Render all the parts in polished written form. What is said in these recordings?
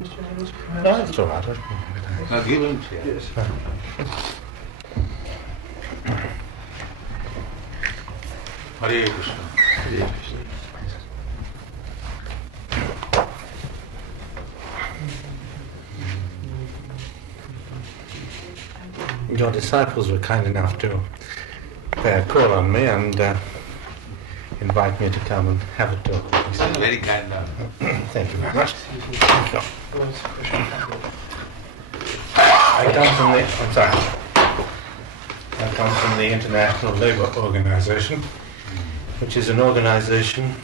No, that's all right. Now give him chair. Yes. Hare Krishna. Hare Krishna. Your disciples were kind enough to pay a call on me and invite me to come and have a talk. This is very kind of Thank you very much. I come from the International Labour Organization, which is an organization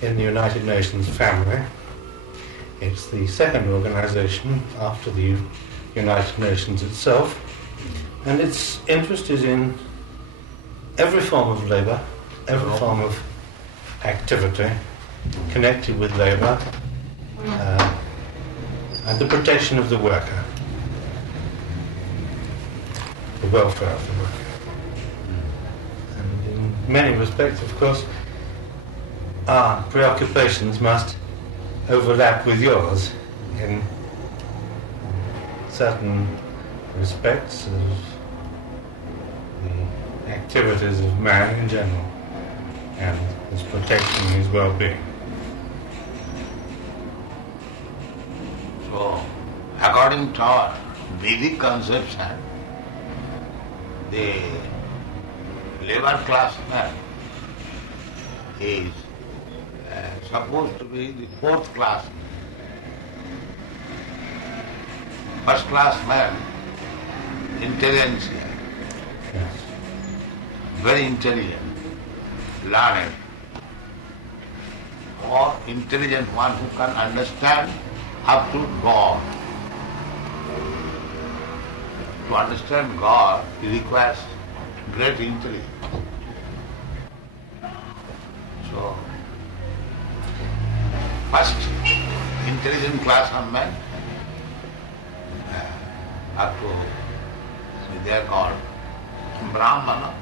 in the United Nations family. It's the second organization after the United Nations itself, and its interest is in every form of labour, every form of activity connected with labour, and the protection of the worker, the welfare of the worker. And in many respects, of course, our preoccupations must overlap with yours in certain respects of the activities of man in general and his protection and his well-being. So, according to our Vedic conception, the labor class man is supposed to be the fourth class. First class man, intelligentsia, Yes. very intelligent, learned, or intelligent one who can understand up to God. To understand God, he requires great intelligence. So, first intelligent class of men up to, they are called Brahmana.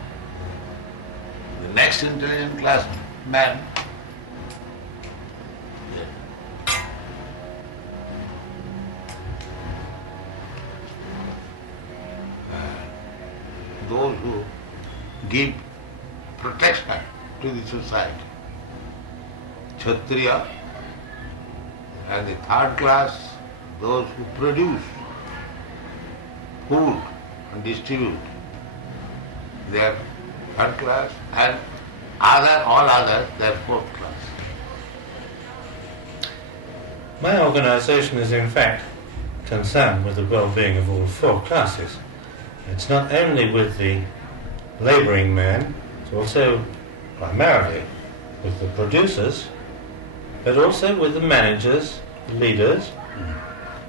The next intelligent class man, those who give protection to the society, Kshatriya, and the third class, those who produce food and distribute, they are third class, and all others, they are fourth class. My organisation is in fact concerned with the well-being of all four classes. It's not only with the labouring man, it's also primarily with the producers, but also with the managers, leaders,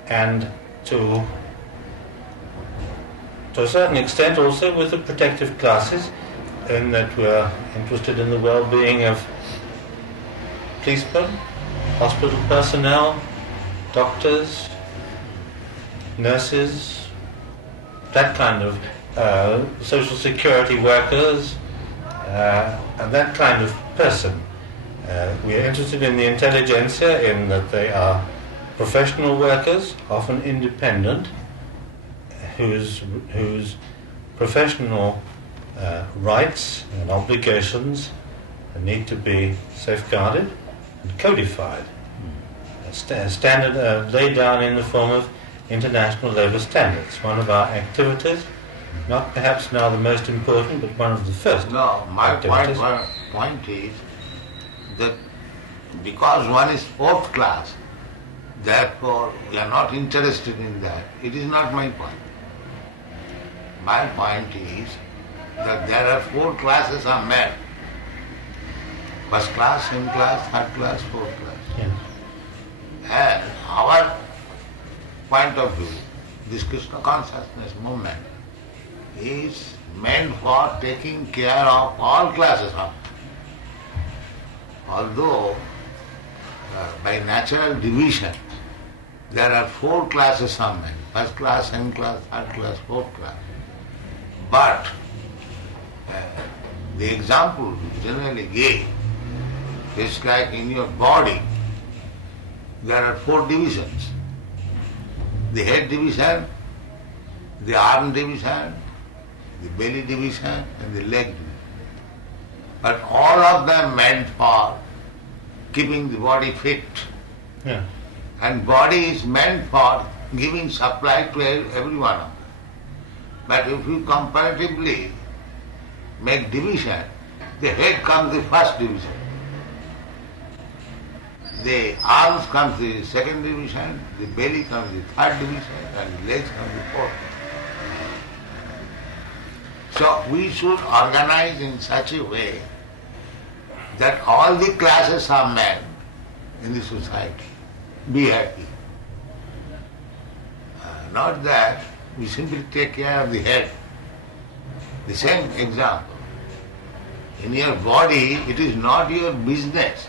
and to a certain extent also with the protective classes, in that we're interested in the well-being of policemen, hospital personnel, doctors, nurses, that kind of social security workers, and that kind of person. We are interested in the intelligentsia, in that they are professional workers, often independent, whose professional rights and obligations need to be safeguarded and codified, laid down in the form of international labour standards. One of our activities, not perhaps now the most important, but one of the first. No, my point is that because one is fourth class, therefore we are not interested in that. It is not my point. My point is that there are four classes of men. First class, second class, third class, fourth class. Yes. And our point of view, this Krishna consciousness movement is meant for taking care of all classes of men. Although by natural division there are four classes of men, first class, second class, third class, fourth class. But the example generally gave is like in your body, there are 4 divisions. The head division, the arm division, the belly division and the leg division. But all of them meant for keeping the body fit. Yeah. And body is meant for giving supply to every one of them. But if you comparatively make division, the head comes the first division. The arms comes the second division, the belly comes the third division, and the legs come the fourth. So we should organize in such a way that all the classes are men in the society. Be happy. Not that we simply take care of the head. The same example. In your body, it is not your business.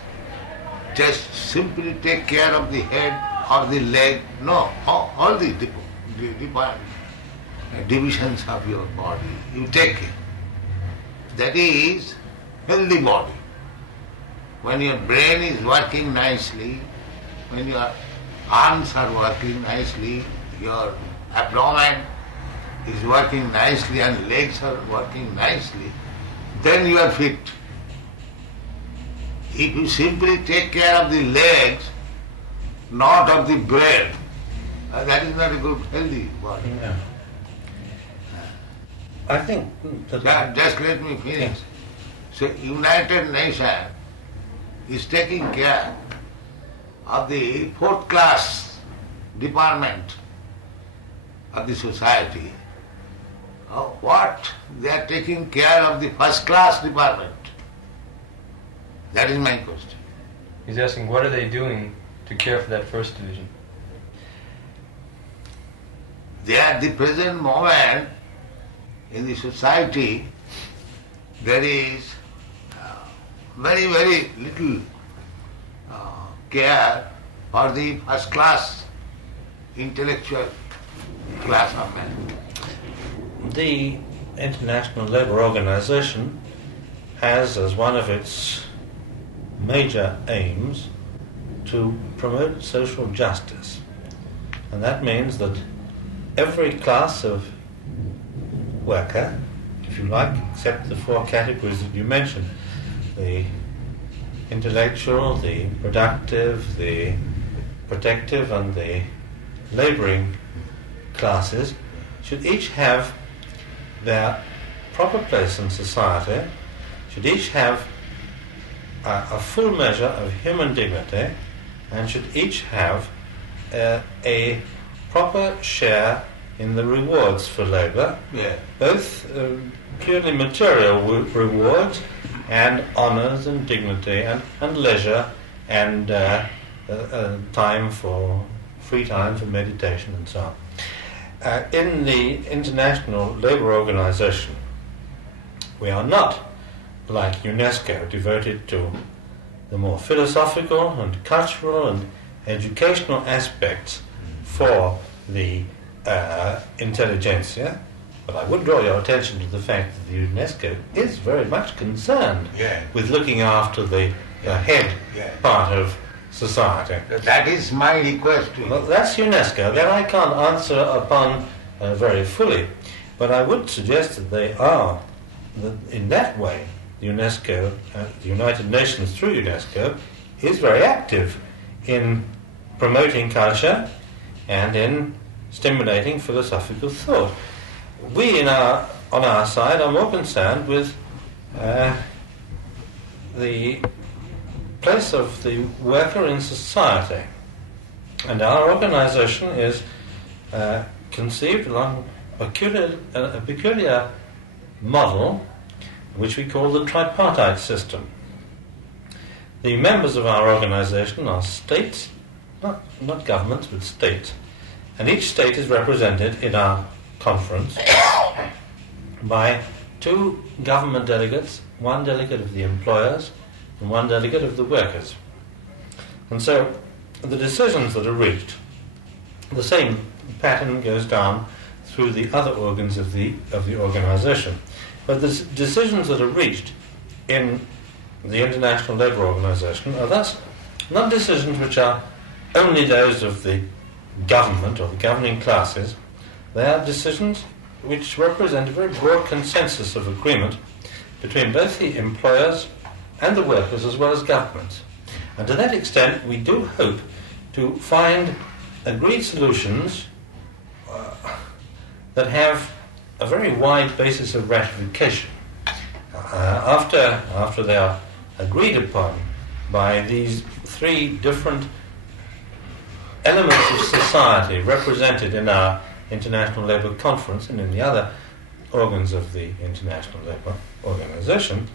Just simply take care of the head or the leg. No, all the divisions of your body, you take it. That is healthy body. When your brain is working nicely, when your arms are working nicely, your abdomen is working nicely and legs are working nicely, then you are fit. If you simply take care of the legs, not of the brain, that is not a good, healthy body. Yeah. I think that Just let me finish. So United Nations is taking care of the 4th class department of the society. What? They are taking care of the 1st class department. That is my question. He's asking, what are they doing to care for that first division? They are at the present moment in the society, there is very, very little care for the 1st class intellectual class of men. the International Labour Organization has as one of its major aims to promote social justice. And that means that every class of worker, if you like, except the 4 categories that you mentioned, the intellectual, the productive, the protective and the labouring classes, should each have their proper place in society, should each have a full measure of human dignity, and should each have a proper share in the rewards for labour, both purely material rewards and honours and dignity and leisure and free time for meditation and so on. In the International Labour Organization, we are not, like UNESCO, devoted to the more philosophical and cultural and educational aspects for the intelligentsia, but I would draw your attention to the fact that the UNESCO is very much concerned with looking after the head part of society. That is my request to you. Well, that's UNESCO. That I can't answer upon very fully, but I would suggest that they are, that in that way, UNESCO, the United Nations through UNESCO, is very active in promoting culture and in stimulating philosophical thought. We, on our side, are more concerned with the place of the worker in society, and our organisation is conceived along a peculiar model which we call the tripartite system. The members of our organisation are states, not governments, but states, and each state is represented in our conference by 2 government delegates, 1 delegate of the employers and 1 delegate of the workers. And so the decisions that are reached, the same pattern goes down through the other organs of the organisation. But the decisions that are reached in the International Labour Organization are thus not decisions which are only those of the government or the governing classes. They are decisions which represent a very broad consensus of agreement between both the employers and the workers as well as governments. And to that extent we do hope to find agreed solutions that have a very wide basis of ratification. After they are agreed upon by these three different elements of society represented in our International Labour Conference and in the other organs of the International Labour Organization,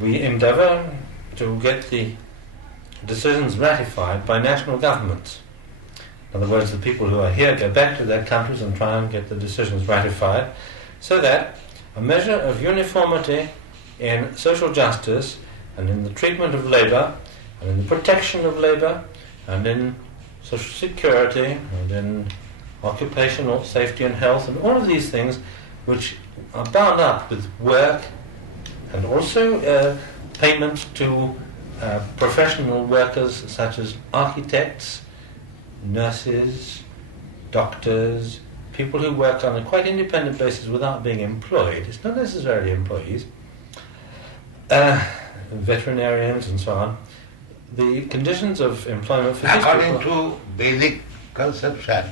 we endeavour to get the decisions ratified by national governments. In other words, the people who are here go back to their countries and try and get the decisions ratified, so that a measure of uniformity in social justice and in the treatment of labour and in the protection of labour and in social security and in occupational safety and health and all of these things which are bound up with work and also payment to professional workers such as architects, nurses, doctors, people who work on a quite independent basis without being employed. It's not necessarily employees, veterinarians and so on. The conditions of employment for these According people... to basic conception,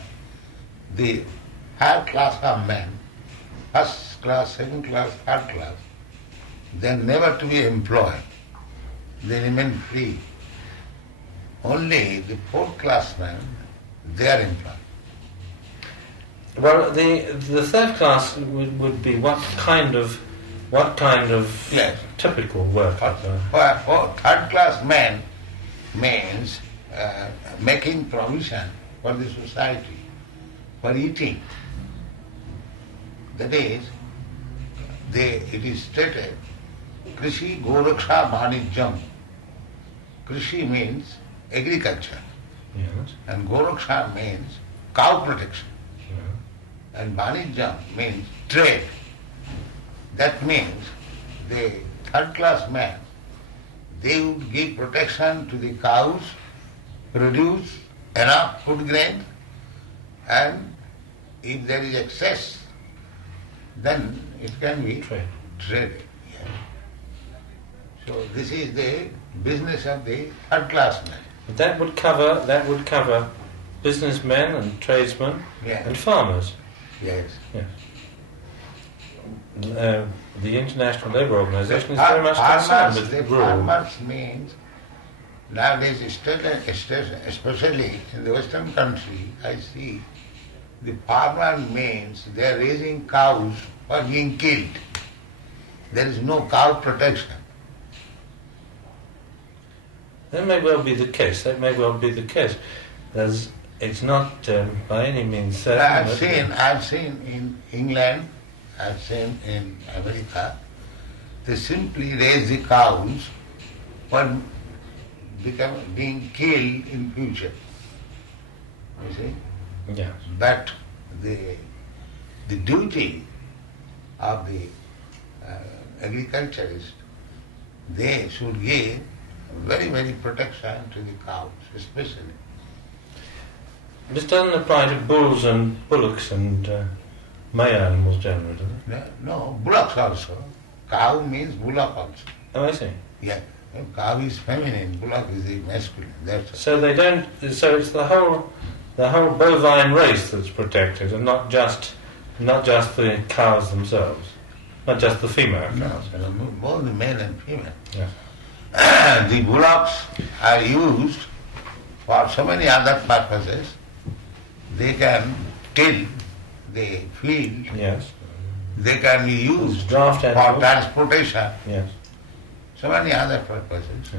the higher class of men, first class, second class, third class, they are never to be employed. They remain free. Only the fourth class men, they are employed. Well, the third class would be what kind of Yes. typical work? For third class men means making provision for the society, for eating. That is, it is stated, Krishi Goraksha Vanijjam. Krishi means agriculture, Yes. and Goraksha means cow protection, Yeah. and Vanijjam means trade. That means the third class men, they would give protection to the cows, produce enough food grain, and if there is excess, then it can be traded. Yeah. So this is the business of the third class men. That would cover businessmen and tradesmen Yeah. and farmers. Yes. Yes. The International Labour Organization is very much concerned with The rural. farmers means nowadays, especially in the Western country, I see the farmer means they are raising cows for being killed. There is no cow protection. That may well be the case. It's not by any means certain. I've seen in England, I've seen in America, they simply raise the cows for being killed in future. You see? Yes. But the duty of the agriculturist, they should give very, very protection to the cows, especially. This doesn't apply to bulls and bullocks and male animals generally, does it? No, bullocks also. Cow means bullock also. Oh, I see. Yeah, cow is feminine, bullock is the masculine. That's all. So they don't. So it's the whole bovine race that's protected, and not just the cows themselves, not just the female cows. No, both the male and female. Yes. The bullocks are used for so many other purposes. They can till the field. Yes. They can be used Draft for animals. transportation. Yes. So many other purposes.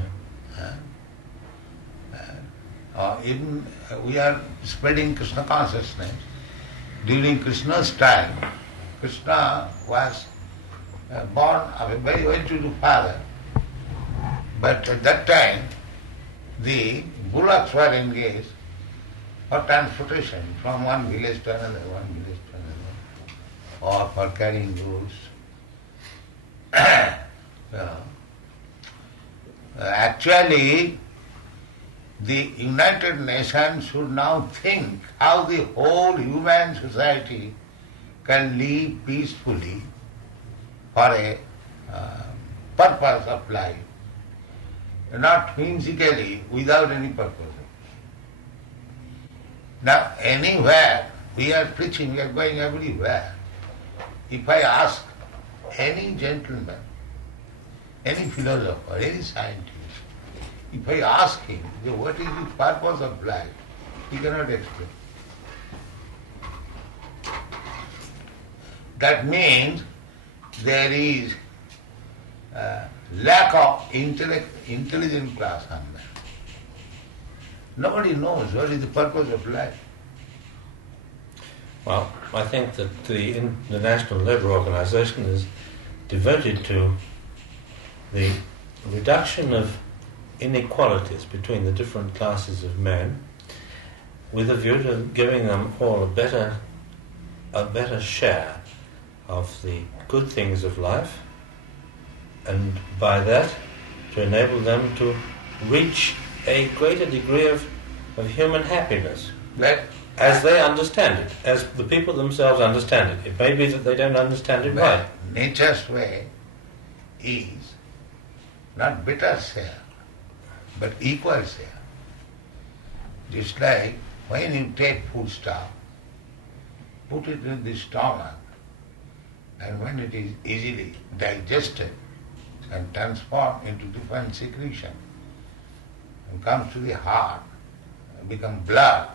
Yeah. Even we are spreading Krishna consciousness. During Krishna's time, Krishna was born of a very well-to-do father. But at that time, the bullocks were engaged for transportation from one village to another, or for carrying goods. Actually, the United Nations should now think how the whole human society can live peacefully for a purpose of life, not whimsically without any purpose. Now anywhere we are preaching, we are going everywhere. If I ask any gentleman, any philosopher, any scientist, if I ask him what is the purpose of life, he cannot explain. That means there is lack of intelligent class on that. Nobody knows what is the purpose of life. Well, I think that the International Labour Organization is devoted to the reduction of inequalities between the different classes of men, with a view to giving them all a better share of the good things of life, and by that to enable them to reach a greater degree of human happiness, as they understand it, as the people themselves understand it. It may be that they don't understand it right. Nature's way is not better share, but equal share. Just like when you take foodstuff, put it in the stomach, and when it is easily digested and transformed into different secretion and comes to the heart and become blood,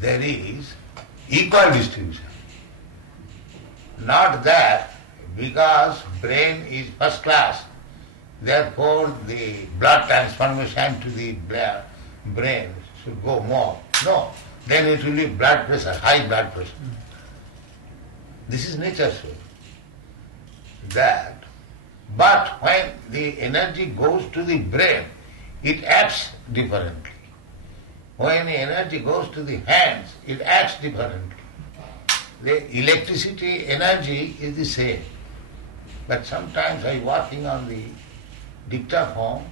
there is equal distribution. Not that because brain is first class, therefore the blood transformation to the brain should go more. No, then it will be blood pressure, high blood pressure. This is nature's way. But when the energy goes to the brain, it acts differently. When the energy goes to the hands, it acts differently. The electricity energy is the same. But sometimes I working on the dictaphone,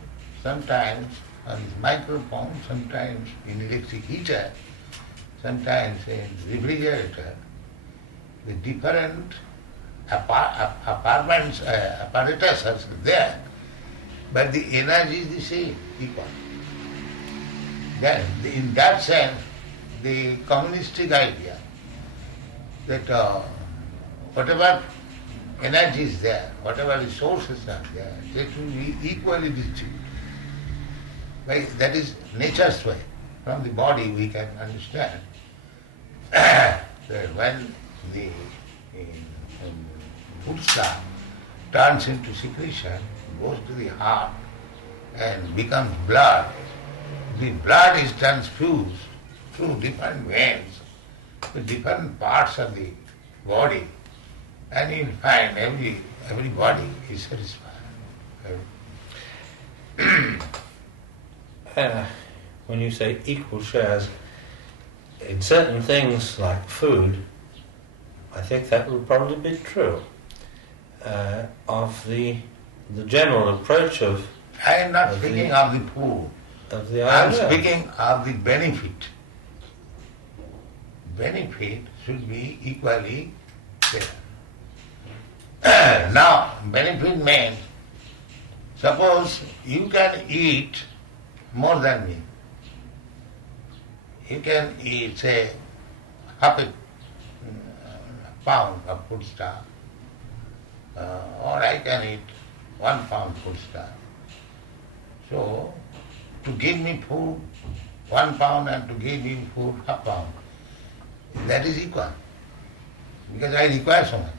sometimes on the microphone, sometimes in electric heater, sometimes in refrigerator. The different apparatus are there, but the energy is the same, equal. Then, in that sense, the communistic idea that whatever energy is there, whatever resources are there, they should be equally distributed. That is nature's way. From the body we can understand that when the foodstuff turns into secretion, goes to the heart and becomes blood, the blood is transfused through different veins to different parts of the body, and you'll find every body is satisfied. When you say equal shares, in certain things like food, I think that will probably be true of the general approach of... I am not speaking of the food. I am speaking of the benefit. Benefit should be equally fair. Now, benefit means, suppose you can eat more than me. You can eat, say, half a pound of foodstuff, or I can eat 1 pound foodstuff. So, to give me food 1 pound and to give you food half pound, that is equal, because I require so much.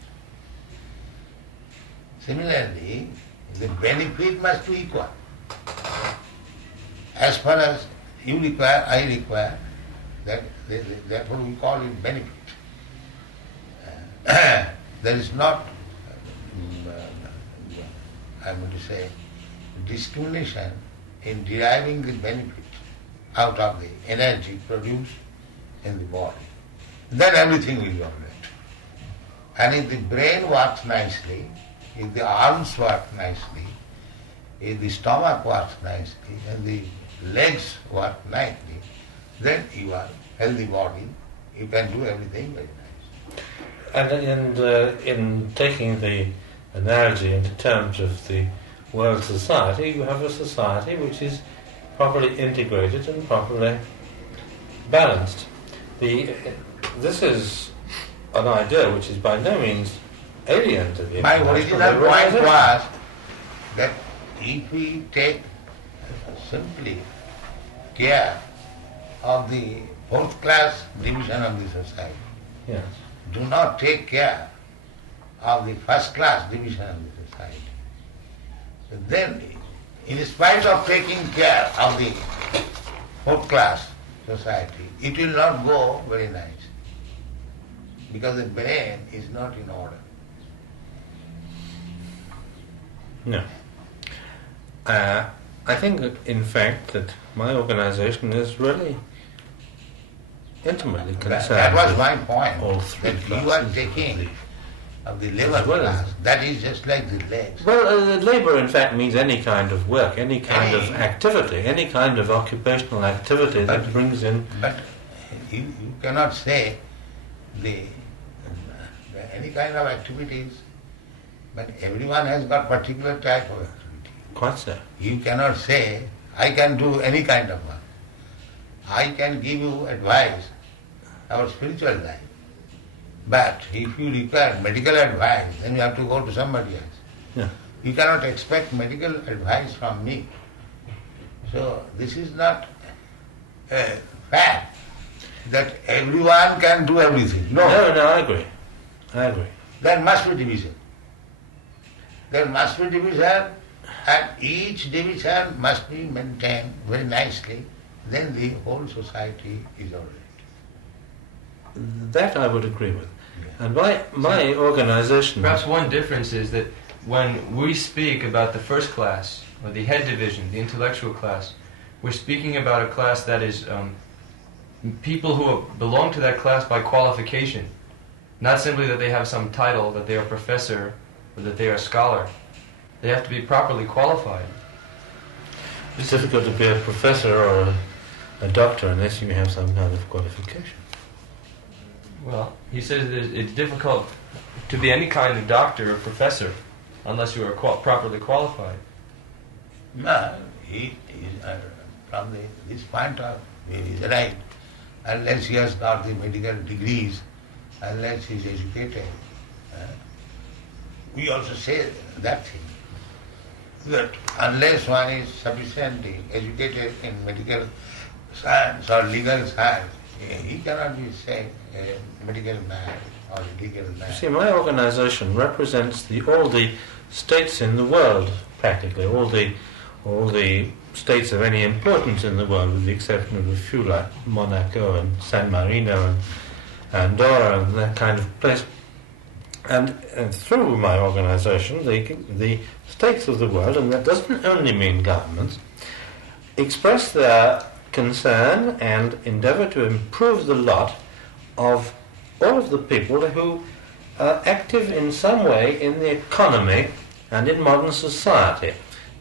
Similarly, the benefit must be equal. As far as you require, I require, therefore we call it benefit. There is not, I am going to say, discrimination in deriving the benefit out of the energy produced in the body. Then everything will be all right. And if the brain works nicely, if the arms work nicely, if the stomach works nicely, and the legs work nicely, then you are healthy body, you can do everything very nice. And in taking the analogy into terms of the world society, you have a society which is properly integrated and properly balanced. This is an idea which is by no means alien to the My international original point organization. was that if we take simply care of the fourth class division of the society, Yes. do not take care of the first class division of the society, then in spite of taking care of the fourth class society, it will not go very nice because the brain is not in order. No. I think that, in fact, that my organization is really intimately concerned That was with my point, all three that you are classes taking of the labor as well as- class, that is just like the legs. Well, labour in fact means any kind of work, any kind of Any- activity, any kind of occupational activity that But- brings in... But you cannot say any kind of activities, but everyone has got particular type of activity. Quite so. You cannot say, I can do any kind of work. I can give you advice about spiritual life. But if you require medical advice, then you have to go to somebody else. Yeah. You cannot expect medical advice from me. So this is not a fact that everyone can do everything. No. No, I agree. There must be division. There must be division, and each division must be maintained very nicely. Then the whole society is all right. That I would agree with. Yeah. And my organisation... Perhaps one difference is that when we speak about the first class, or the head division, the intellectual class, we're speaking about a class that is people who belong to that class by qualification. Not simply that they have some title, that they are a professor, or that they are a scholar. They have to be properly qualified. It's difficult to be a professor or a doctor unless you have some kind of qualification. Well, he says that it's difficult to be any kind of doctor or professor unless you are properly qualified. No, he is, from this point of view, he is right. Unless he has got the medical degrees, unless he is educated. We also say that thing, that unless one is sufficiently educated in medical science or legal science, he cannot be said a medical man or a legal man. You see, my organisation represents all the states in the world, practically, all the states of any importance in the world, with the exception of a few like Monaco and San Marino and Andorra and that kind of place. And through my organisation, the states of the world, and that doesn't only mean governments, express their concern and endeavour to improve the lot of all of the people who are active in some way in the economy and in modern society.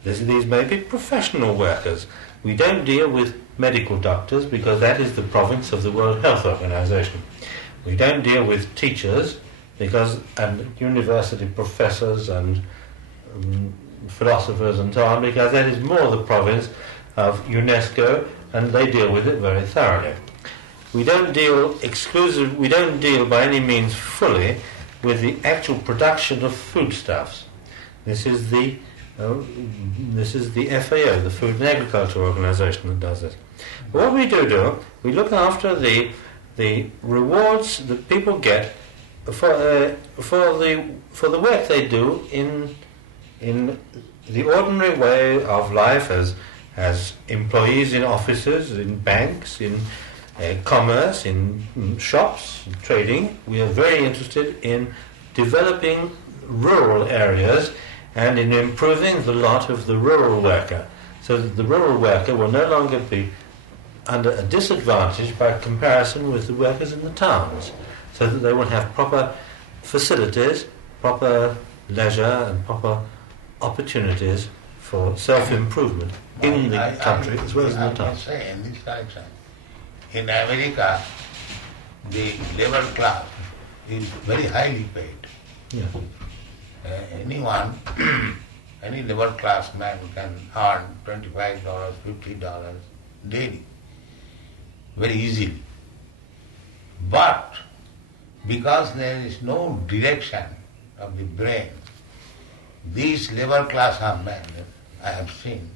These may be professional workers. We don't deal with medical doctors because that is the province of the World Health Organization. We don't deal with teachers and university professors and philosophers and so on, because that is more the province of UNESCO, and they deal with it very thoroughly. We don't deal by any means fully with the actual production of foodstuffs. This is the FAO, the Food and Agriculture Organization, that does it. What we do, we look after the rewards that people get for the work they do in the ordinary way of life as employees in offices, in banks, in commerce, in shops, in trading. We are very interested in developing rural areas and in improving the lot of the rural worker, so that the rural worker will no longer be under a disadvantage by comparison with the workers in the towns, so that they will have proper facilities, proper leisure and proper opportunities for self-improvement in the country as well as in the I town. must say in this direction. In America, the labor class is very highly paid. Yeah. Anyone, any labor class man can earn $25, $50 daily, very easily. But because there is no direction of the brain, these labor class of men, I have seen,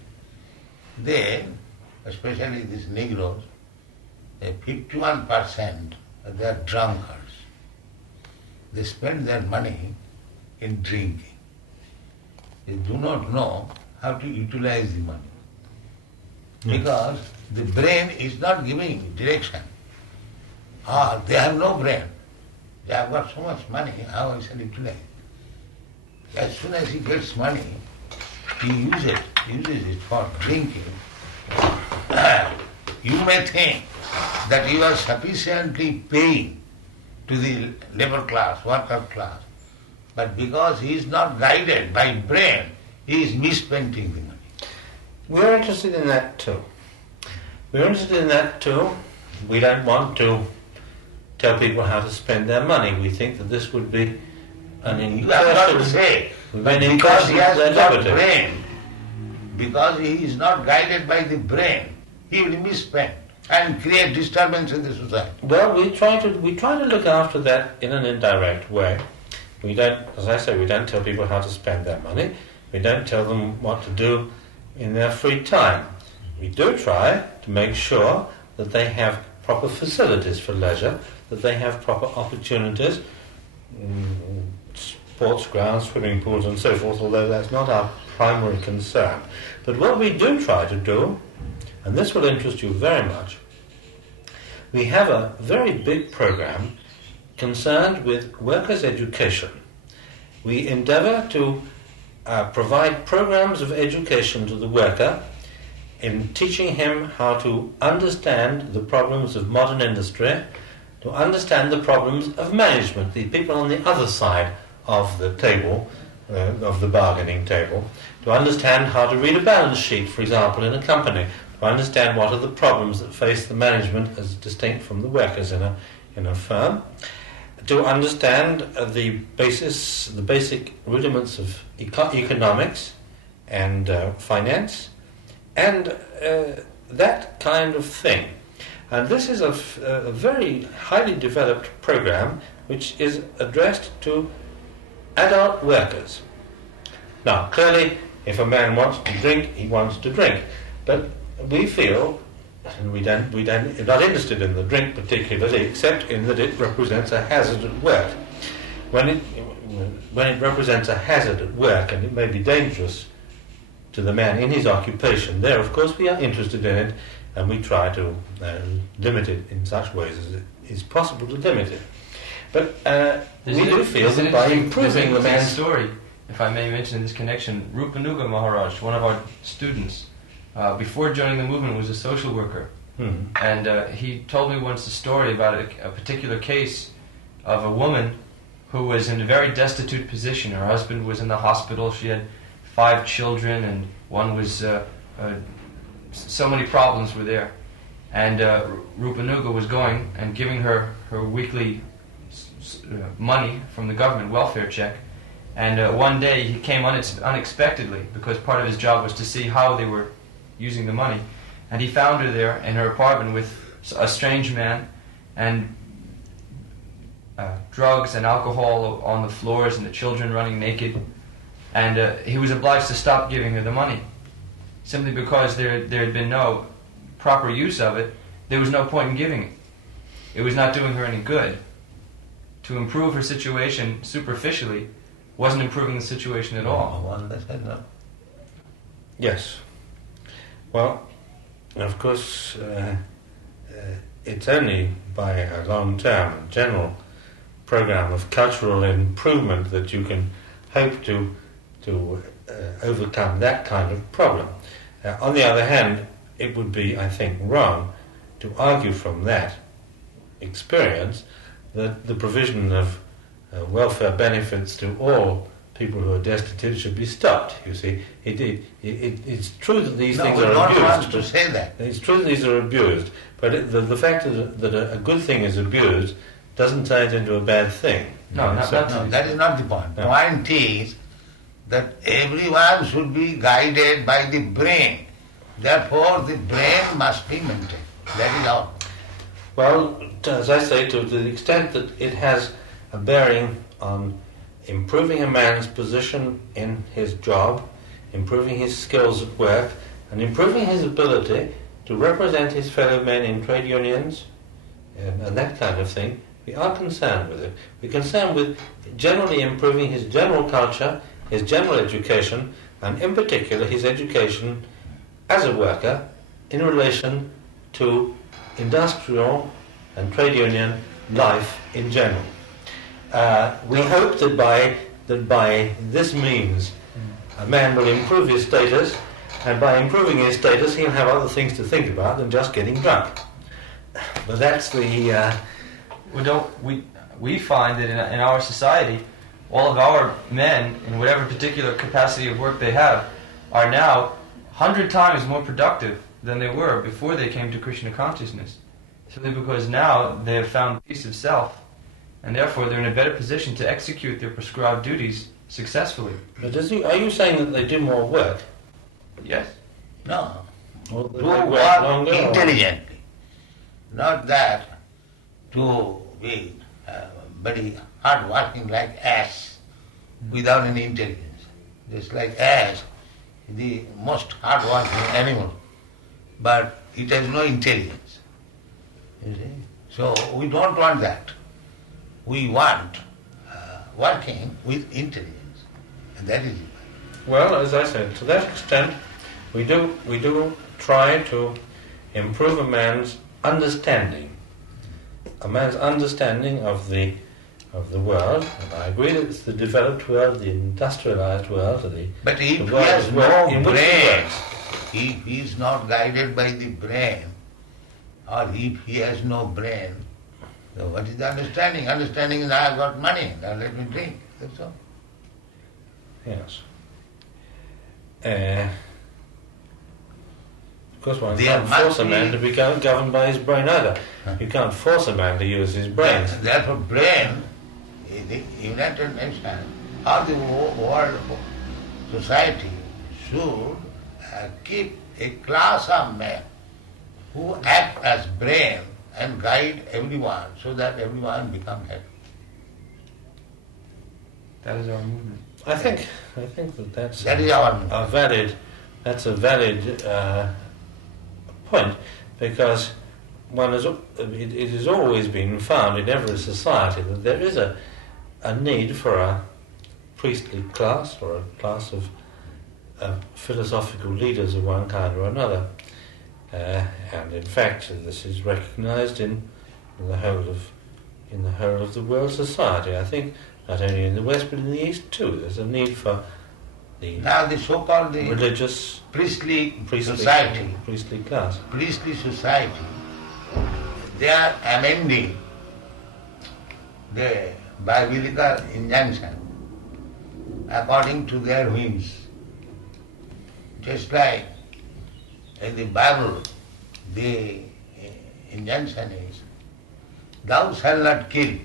they, especially these Negroes, 51% they are drunkards. They spend their money in drinking. They do not know how to utilize the money. Because the brain is not giving direction. They have no brain. They have got so much money, how I shall utilize it? As soon as he gets money, he uses it for drinking. You may think that you are sufficiently paying to the labor class, worker class, but because he is not guided by brain, he is misspending the money. We're interested in that too. We don't want to tell people how to spend their money. We think that this would be an You have got to say, but because he has not brain, because he is not guided by the brain, he will misspend and create disturbance in the society. Well, we try to look after that in an indirect way. We don't, as I say, we don't tell people how to spend their money. We don't tell them what to do in their free time. We do try to make sure that they have proper facilities for leisure, that they have proper opportunities, sports grounds, swimming pools and so forth, although that's not our primary concern. But what we do try to do, and this will interest you very much, we have a very big program concerned with workers' education. We endeavour to provide programs of education to the worker in teaching him how to understand the problems of modern industry, to understand the problems of management, the people on the other side of the table, of the bargaining table, to understand how to read a balance sheet, for example, in a company, to understand what are the problems that face the management as distinct from the workers in a firm, to understand the basic rudiments of economics and finance, and that kind of thing. And this is a very highly developed program which is addressed to adult workers. Now, clearly, if a man wants to drink, he wants to drink. But we feel, and we're not interested in the drink particularly, except in that it represents a hazard at work. When it represents a hazard at work, and it may be dangerous to the man in his occupation, there, of course, we are interested in it, and we try to limit it in such ways as it is possible to limit it. But we do feel that by improving the man's story, if I may mention in this connection, Rupanuga Maharaj, one of our students, before joining the movement, was a social worker. And he told me once a story about a particular case of a woman who was in a very destitute position. Her husband was in the hospital, she had 5 children, and one was, so many problems were there. And Rupanuga was going and giving her weekly money from the government, welfare check. And one day he came unexpectedly, because part of his job was to see how they were using the money. And he found her there in her apartment with a strange man, and drugs and alcohol on the floors, and the children running naked. And he was obliged to stop giving her the money, simply because there had been no proper use of it. There was no point in giving it. It was not doing her any good. To improve her situation superficially wasn't improving the situation at all. Yes. Well, of course, it's only by a long-term, general program of cultural improvement that you can hope to overcome that kind of problem. On the other hand, it would be, I think, wrong to argue from that experience that the provision of welfare benefits to all people who are destitute should be stopped. You see, it's true that these No, things we are don't abused. want to say that. It's true that these are abused, but the fact that a good thing is abused doesn't turn it into a bad thing. No, not No, that is not the point. No. Point is that everyone should be guided by the brain. Therefore, the brain must be maintained. That is all. Well, as I say, to the extent that it has a bearing on improving a man's position in his job, improving his skills at work, and improving his ability to represent his fellow men in trade unions and that kind of thing, we are concerned with it. We're concerned with generally improving his general culture, his general education, and in particular his education as a worker in relation to industrial and trade union life in general. We hope that by this means a man will improve his status, and by improving his status he'll have other things to think about than just getting drunk. But that's the... We find that in our society, all of our men, in whatever particular capacity of work they have, are now 100 times more productive than they were before they came to Krishna consciousness. Simply because now they have found peace of self, and therefore they're in a better position to execute their prescribed duties successfully. But are you saying that they do more work? Yes. No. Or To that they work work longer, or- intelligently. Not that to be very hard working like ass without any intelligence. Just like ass, the most hard working animal, but it has no intelligence. You see? So we don't want that. We want working with intelligence, and that is it. Well, as I said, to that extent, we do try to improve a man's understanding of the world. And I agree that it's the developed world, the industrialized world, But if the he world has is work- no in which he brain, works. if he is not guided by the brain, or if he has no brain, so what is the understanding? Understanding is, I have got money, now let me drink. That's all. Yes. Of course, one There can't must force a man be- to be governed by his brain either. You can't force a man to use his brains. Therefore, brain, the United Nations, or the world society should keep a class of men who act as brain and guide everyone so that everyone become happy. That is our movement. I think that that's That is our a valid point, because it has always been found in every society that there is a need for a priestly class or a class of philosophical leaders of one kind or another, and in fact this is recognised in the whole of the world society. I think not only in the West but in the East too. There's a need for the Now the so-called the religious priestly society, priestly class. they are amending the biblical injunction according to their whims. Just like in the Bible, the injunction is, thou shalt not kill.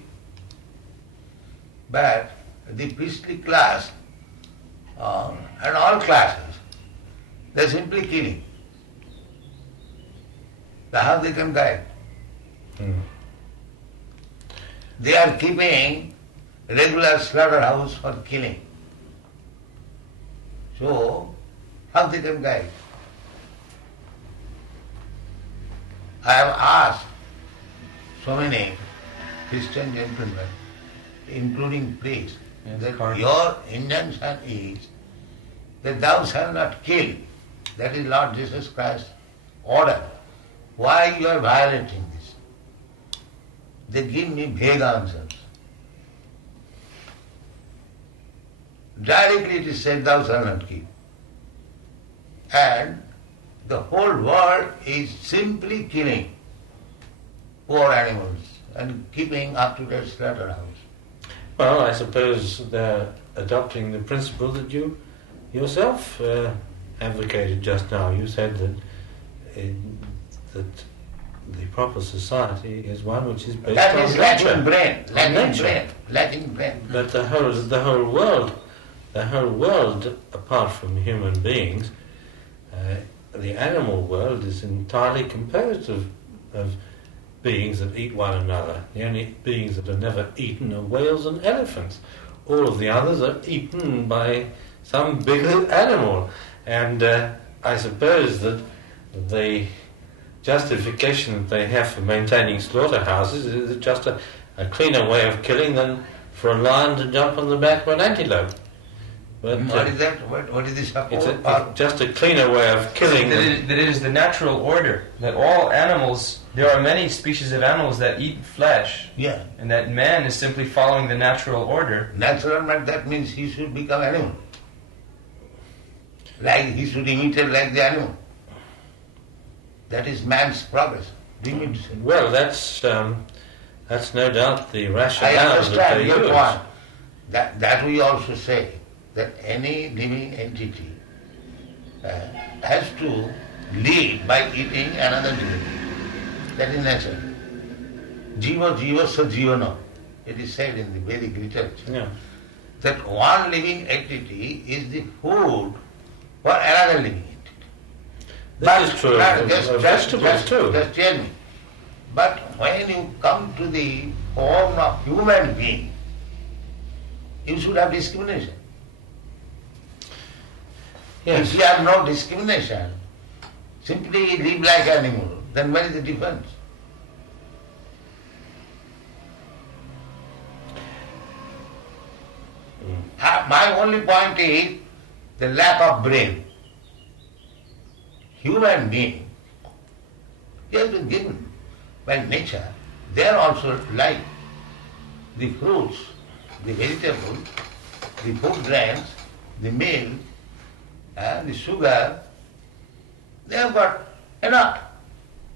But the priestly class and all classes, they are simply killing. So how they can guide? They are keeping regular slaughterhouse for killing. So how they can guide? I have asked so many Christian gentlemen, including priests, Yes, that correct. your injunction is that thou shalt not kill. That is Lord Jesus Christ's order. Why you are violating this? They give me vague answers. Directly it is said, thou shalt not kill. And the whole world is simply killing poor animals and keeping up to date slaughterhouse. Well, I suppose there adopting the principle that you yourself advocated just now. You said that the proper society is one which is based that on is nature. Lacking brain. But the whole world, apart from human beings, the animal world is entirely composed of beings that eat one another. The only beings that are never eaten are whales and elephants. All of the others are eaten by some bigger animal. And I suppose that the justification that they have for maintaining slaughterhouses is just a cleaner way of killing than for a lion to jump on the back of an antelope. But, what is that? What is this? It's just a cleaner way of killing them. That it is the natural order, that all animals, there are many species of animals that eat flesh, Yeah. and that man is simply following the natural order. Natural, but that means he should become animal. Like he should imitate like the animal. That is man's progress. Well, that's no doubt the I rationale that understand they your use. point. That we also say that any living entity has to live by eating another living. That is natural. Jiva jiva sa jivana. It is said in the Vedic literature. Yeah. That one living entity is the food for another living entity. This is true of vegetables too. Just tell me. But when you come to the form of human being, you should have discrimination. Yes. If you have no discrimination, simply live like animal, then what is the difference? My only point is the lack of brain. Human being, he has been given by nature, they are also like the fruits, the vegetables, the food grains, the milk, the sugar, they have got enough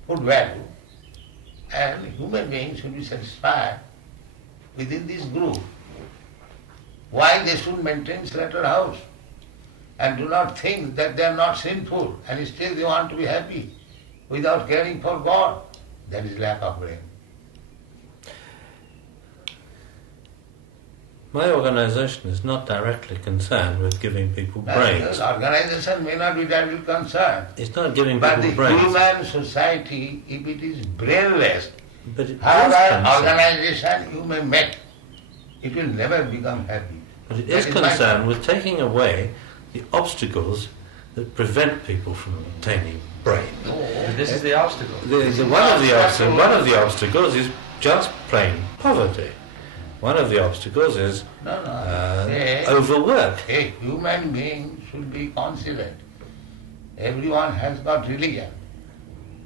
food value, and human beings should be satisfied within this group. Why they should maintain slaughterhouse and do not think that they are not sinful and still they want to be happy without caring for God? That is lack of brain. My organization is not directly concerned with giving people brains. The organization may not be directly concerned, It's not giving but people the brains. human society, if it is brainless, But it is however concerned. organization you may make, it will never become happy. But it That is is my concerned with taking away the obstacles that prevent people from obtaining brains. But this is the obstacle. One of the obstacles is just plain poverty. One of the obstacles is overwork. A human being should be considered. Everyone has got religion.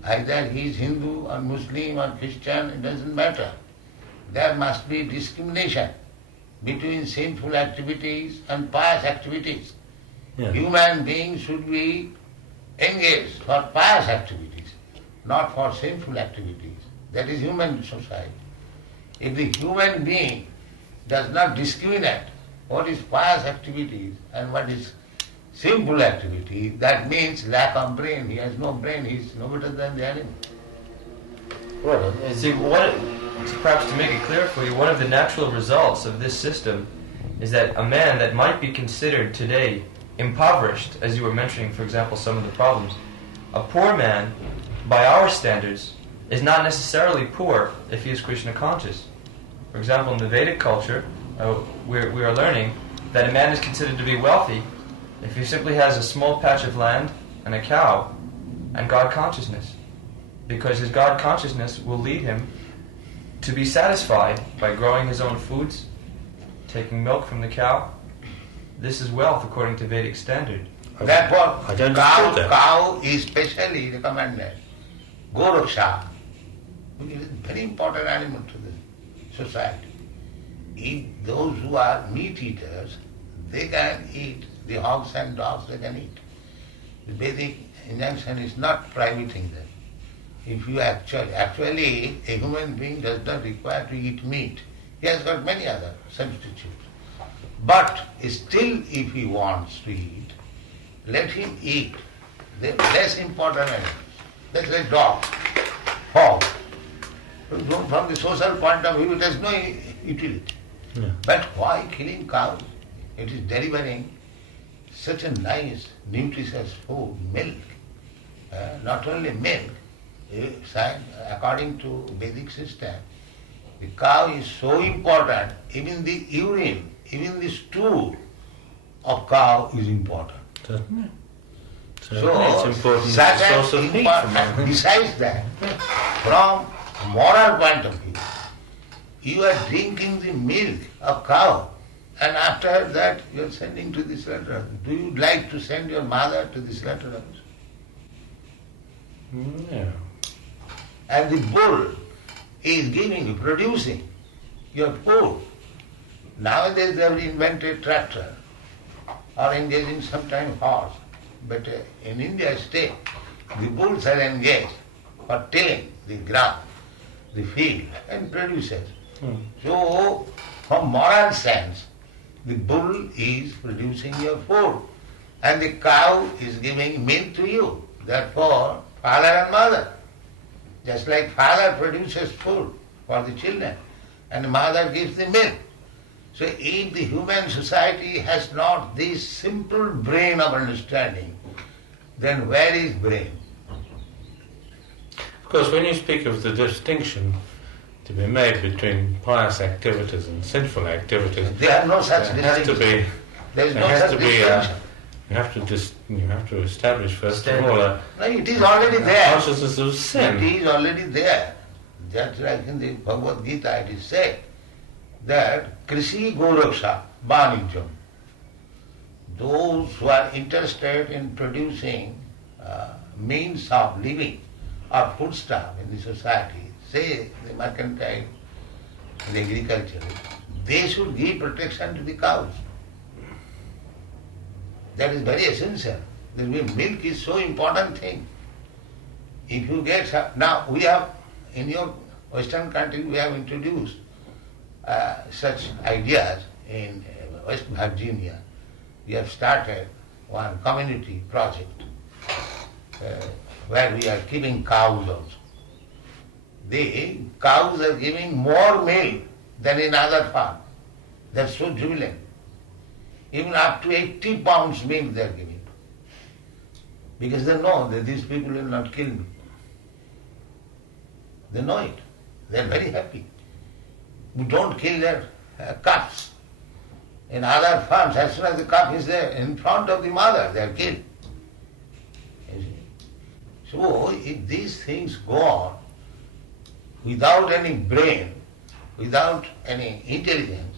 Either he is Hindu or Muslim or Christian, it doesn't matter. There must be discrimination between sinful activities and pious activities. Yeah. Human beings should be engaged for pious activities, not for sinful activities. That is human society. If the human being does not discriminate what is pious activities and what is sinful activity, that means lack of brain. He has no brain, he is no better than the animal. Well, See, perhaps to make it clear for you, one of the natural results of this system is that a man that might be considered today impoverished, as you were mentioning, for example, some of the problems, a poor man, by our standards, is not necessarily poor if he is Krishna conscious. For example, in the Vedic culture, we are learning that a man is considered to be wealthy if he simply has a small patch of land and a cow and God consciousness, because his God consciousness will lead him to be satisfied by growing his own foods, taking milk from the cow. This is wealth according to Vedic standard. Therefore, I don't dispute that. cow is specially recommended. Goraksha, which is a very important animal to the society. If those who are meat eaters, they can eat, the hogs and dogs they can eat. The Vedic injunction is not prohibiting them. If you actually a human being does not require to eat meat. He has got many other substitutes. But still if he wants to eat, let him eat. The less important animals. That's like dog, hog. From the social point of view, it has no utility. Yeah. But why killing cows? It is delivering such a nice, nutritious food, milk. Not only milk, according to Vedic system, the cow is so important, even the urine, even the stool of cow is important. Certainly. So, it's important such an source of heat important, besides that, from moral point of view, you are drinking the milk of cow, and after that you are sending to the slaughterhouse. Do you like to send your mother to the slaughterhouse? No. And the bull is giving you, producing your food. Nowadays they have invented tractor or engaging sometime horse. But in India state, the bulls are engaged for tilling the ground, the field, and produces. So, from moral sense, the bull is producing your food, and the cow is giving milk to you. Therefore, father and mother, just like father produces food for the children, and mother gives the milk. So if the human society has not this simple brain of understanding, then where is brain? Of course, when you speak of the distinction to be made between pious activities and sinful activities, There are no such there has to distinction. be. There is There no has such to be. distinction. You have to establish first of Standard. all No, it is already there. consciousness of It sin. is already there. Just like in the Bhagavad Gita it is said that Krishi Goraksha Banijam. Those who are interested in producing means of living or foodstuff in the society, say the mercantile, the agriculture, they should give protection to the cows. That is very essential. The milk is so important thing. If you get now we have in your Western country we have introduced such ideas in West Virginia. We have started one community project where we are keeping cows also. The cows are giving more milk than in other farms. That's so jubilant. Even up to 80 pounds milk they are giving. Because they know that these people will not kill me. They know it. They are very happy. We don't kill their calves. In other farms, as soon as the calf is there, in front of the mother, they are killed. You see? So, if these things go on without any brain, without any intelligence,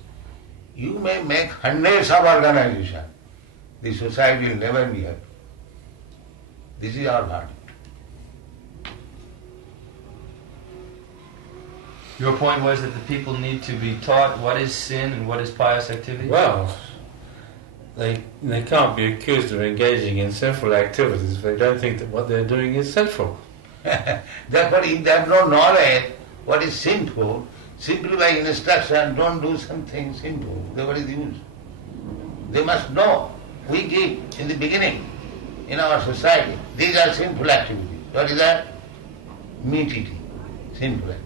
you may make hundreds of organizations. The society will never be happy. This is our verdict. Your point was that the people need to be taught what is sin and what is pious activity? Well, they can't be accused of engaging in sinful activities if they don't think that what they're doing is sinful. Therefore, if they have no knowledge what is sinful, simply by instruction, don't do something sinful. Then what is the use? They must know. We give in the beginning, in our society, these are sinful activities. What is that? Meat eating, sinful activity.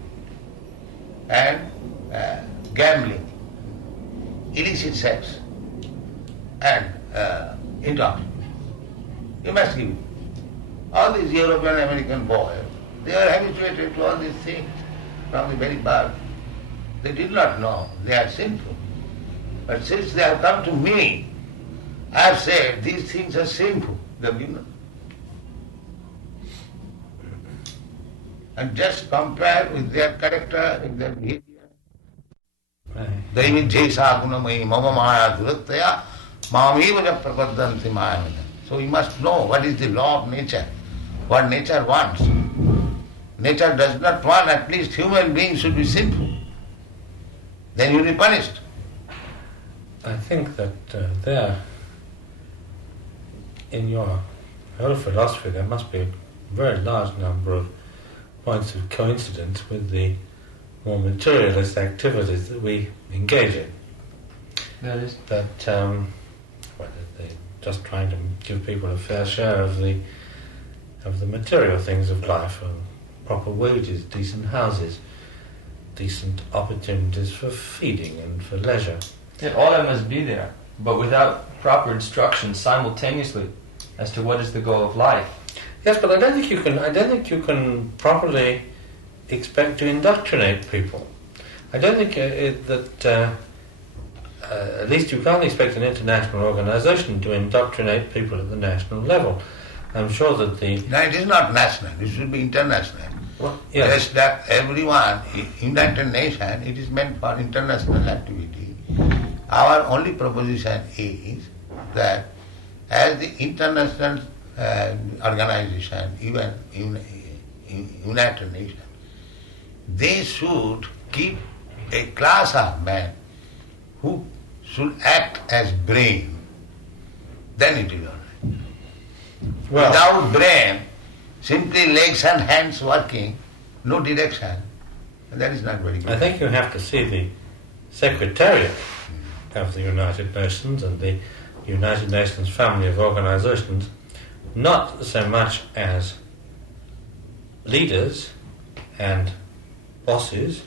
And gambling, illicit sex, and intoxication. You must give it. All these European American boys, they are habituated to all these things from the very birth. They did not know they are sinful. But since they have come to me, I have said these things are sinful. They have given up. And just compare with their character, with their behavior. Daivi jesa gunamai mama maya dhurattaya mameva prapaddanti maya. So we must know what is the law of nature, what nature wants. Nature does not want at least human beings should be sinful. Then you will be punished. I think that there, in your whole philosophy, there must be a very large number of points of coincidence with the more materialist activities that we engage in. That is. that they're just trying to give people a fair share of the material things of life, proper wages, decent houses, decent opportunities for feeding and for leisure. Yeah, all that must be there, but without proper instruction simultaneously as to what is the goal of life. Yes, but I don't think you can properly expect to indoctrinate people. I don't think at least you can't expect an international organisation to indoctrinate people at the national level. I'm sure that No, it is not national, it should be international. Well, yes. Just that everyone, United Nations, it is meant for international activity. Our only proposition is that as the international organization, even United Nations, they should keep a class of men who should act as brain. Then it is all right. Well, without brain, simply legs and hands working, no direction, that is not very good. I think you have to see the Secretariat of the United Nations and the United Nations family of organizations not so much as leaders and bosses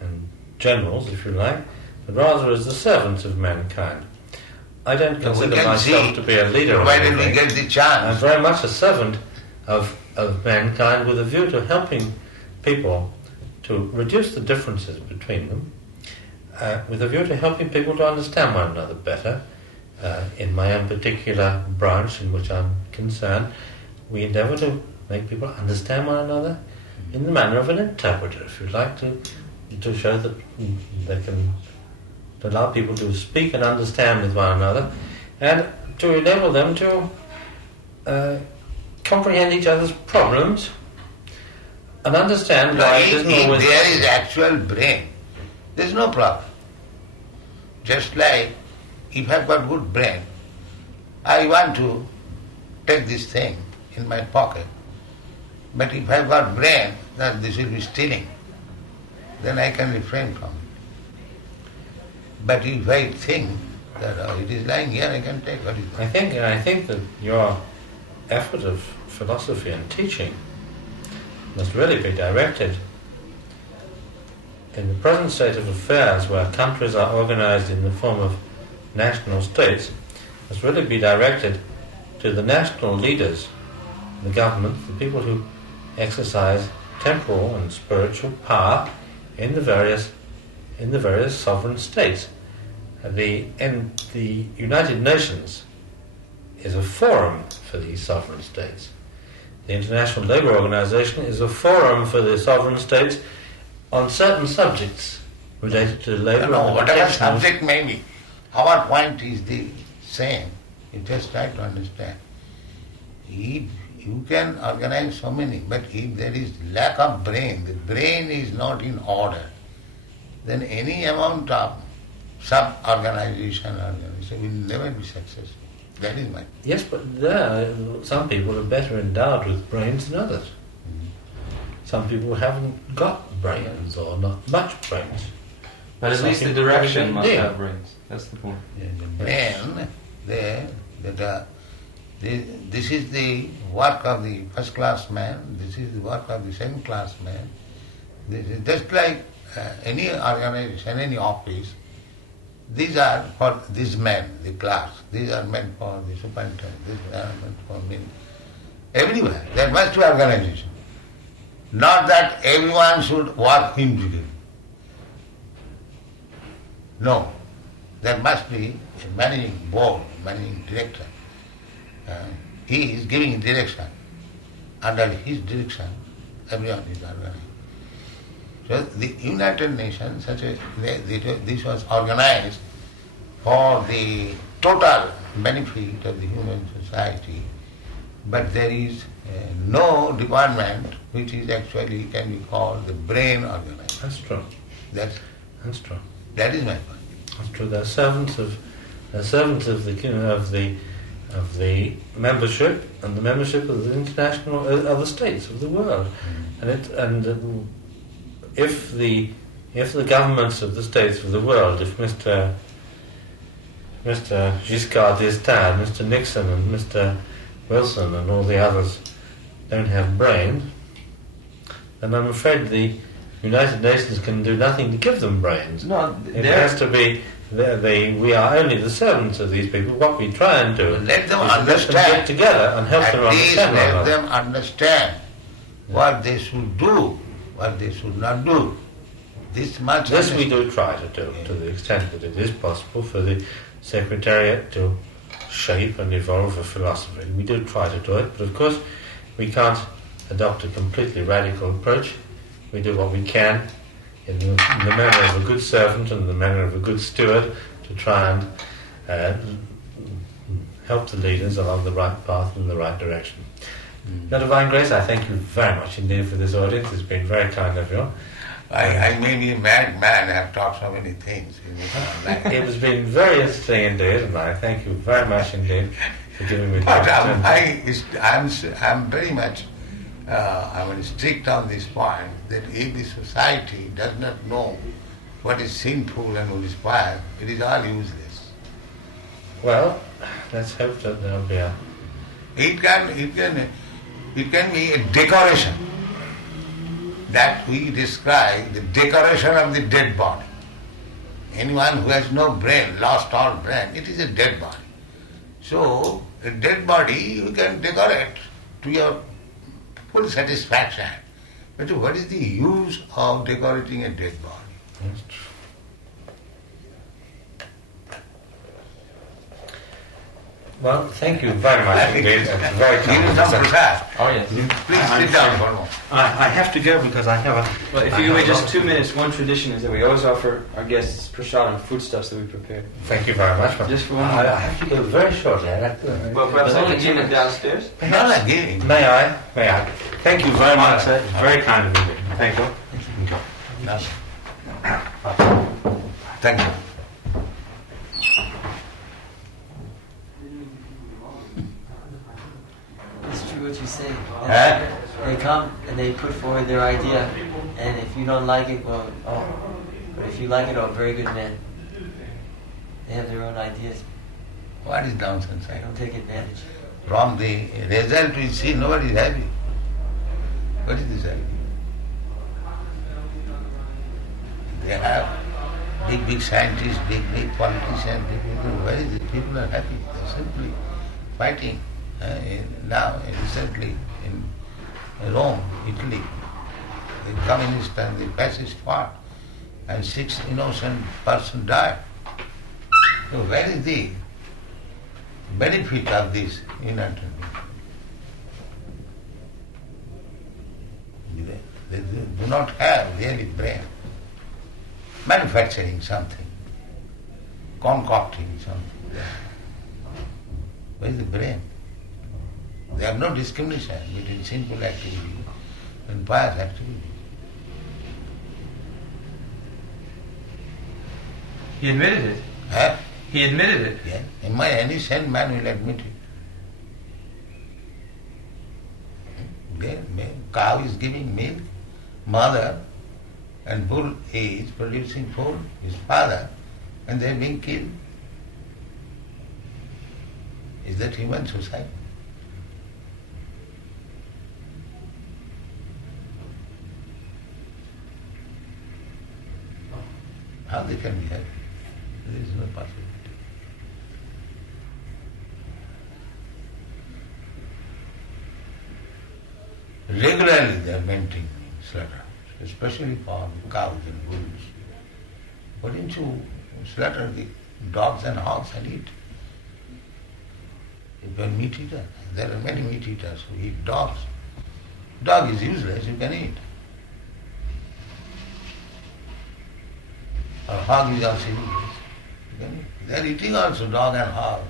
and generals, if you like, but rather as the servants of mankind. I don't consider myself to be a leader. Provided we get the chance. I'm very much a servant of mankind with a view to helping people to reduce the differences between them, with a view to helping people to understand one another better. In my own particular branch in which I'm concerned, we endeavour to make people understand one another in the manner of an interpreter, if you like, to show that they can to allow people to speak and understand with one another, and to enable them to comprehend each other's problems and understand why it isn't always... If there is actual brain, there is no problem. Just like if I've got good brain, I want to take this thing in my pocket, but if I've got brain that this will be stealing, then I can refrain from it. But if I think that it is lying here, I can take what is there. I think that your effort of philosophy and teaching must really be directed in the present state of affairs, where countries are organized in the form of national states, must really be directed to the national leaders, the government, the people who exercise temporal and spiritual power in the various sovereign states. The United Nations is a forum for these sovereign states. The International Labour Organization is a forum for the sovereign states on certain subjects related to labour. No, whatever subject may be, our point is the same. You just try to understand. If you can organize so many, but if there is lack of brain, the brain is not in order, then any amount of sub-organization will never be successful. That is my... Yes, but some people are better endowed with brains than others. Some people haven't got brains or not much brains. But at least the direction must have brains. That's the point. Brain, this is the work of the first class man, this is the work of the second class man. This is just like any organization, any office, these are for these men, the class, these are meant for the superintendent, these are meant for me. Everywhere, there must be organization. Not that everyone should work individually. No, there must be a managing board, managing director. He is giving direction. Under his direction, everyone is organized. So the United Nations, this was organized for the total benefit of the human society, but there is no department which is actually can be called the brain organization. That's true. That's true. That is my point. That's true. They're servants of the membership and the membership of the international other states of the world, and if the governments of the states of the world, if Mr. Mr. Giscard d'Estaing, Mr. Nixon and Mr. Wilson and all the others don't have brains, then I'm afraid the United Nations can do nothing to give them brains. No, it has to be, we are only the servants of these people. What we try and do let them is understand. Let them get together and help them understand. Let them understand what they should do, what they should not do. This we do try to do, to the extent that it is possible for the Secretariat to shape and evolve a philosophy. We do try to do it, but of course we can't adopt a completely radical approach. We do what we can in the manner of a good servant and the manner of a good steward to try and help the leaders along the right path and the right direction. Your Divine Grace, I thank you very much indeed for this audience. It's been very kind of you. I may be a mad man, I have taught so many things in this life. It has been very interesting indeed, and I thank you very much indeed for giving me the But opportunity. I'm very much strict on this point, that if the society does not know what is sinful and what is pious, it is all useless. Well, let's hope that there will be a... It can be a decoration that we describe, the decoration of the dead body. Anyone who has no brain, lost all brain, it is a dead body. So, a dead body you can decorate to your full satisfaction. But what is the use of decorating a dead body? That's true. Well, thank you very much indeed. It's very kind. Give me some prasad. Oh yes. Please sit down for a moment. I have to go because I have a... Well, if you can wait just 2 minutes, one tradition is that we always offer our guests prasad and foodstuffs that we prepare. Thank you very much. Just for one I minute. have to go very shortly. I'd like to... Well, perhaps I can give it downstairs. No, again. May I? May I? Thank you very much, sir. It's very kind of you. Thank you. No. Thank you. It's true what you say. Eh? They come and they put forward their idea, and if you don't like it, well, but if you like it, very good men. They have their own ideas. What is nonsense? They don't take advantage. From the result we see, nobody is happy. What is this idea? They have big scientists, big politicians, where is it? People are happy. They're simply fighting. Recently in Rome, Italy, the communist and the fascist fought, and 6 innocent persons died. So where is the benefit of this united? They do not have really brain. Manufacturing something, concocting something. Where is the brain? They have no discrimination between sinful activity and pious activity. He admitted it. Huh? He admitted it. Yeah. Any sane man will admit it. Cow is giving milk, mother, and bull is producing food, his father, and they are being killed. Is that human society? How they can be happy? There is no possibility. Regularly they are maintaining slaughter, especially for cows and bulls. Why don't you slaughter the dogs and hogs and eat? If you are meat eater, there are many meat eaters who eat dogs. Dog is useless, you can eat. Or hog is also useless. They are eating also dog and hog,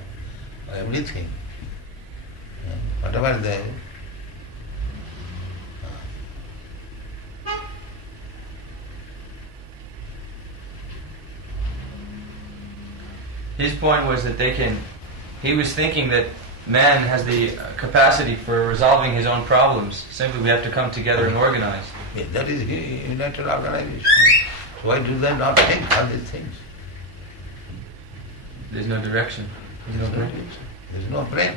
everything. Whatever they... His point was that he was thinking that man has the capacity for resolving his own problems. Simply we have to come together and organize. Yeah, that is united organization. Why do they not think all these things? There's no direction. There's no direction. There's no brain.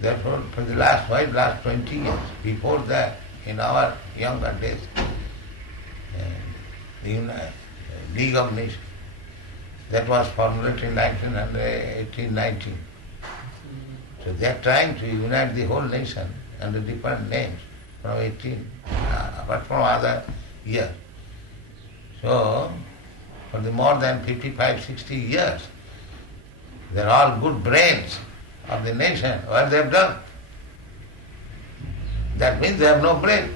Therefore, for the last 20 years, before that, in our younger days, the League of Nations, that was formulated in 1819. So they are trying to unite the whole nation under different names from apart from other years. So, for the more than 55, 60 years, they are all good brains of the nation. What they have done? That means they have no brain.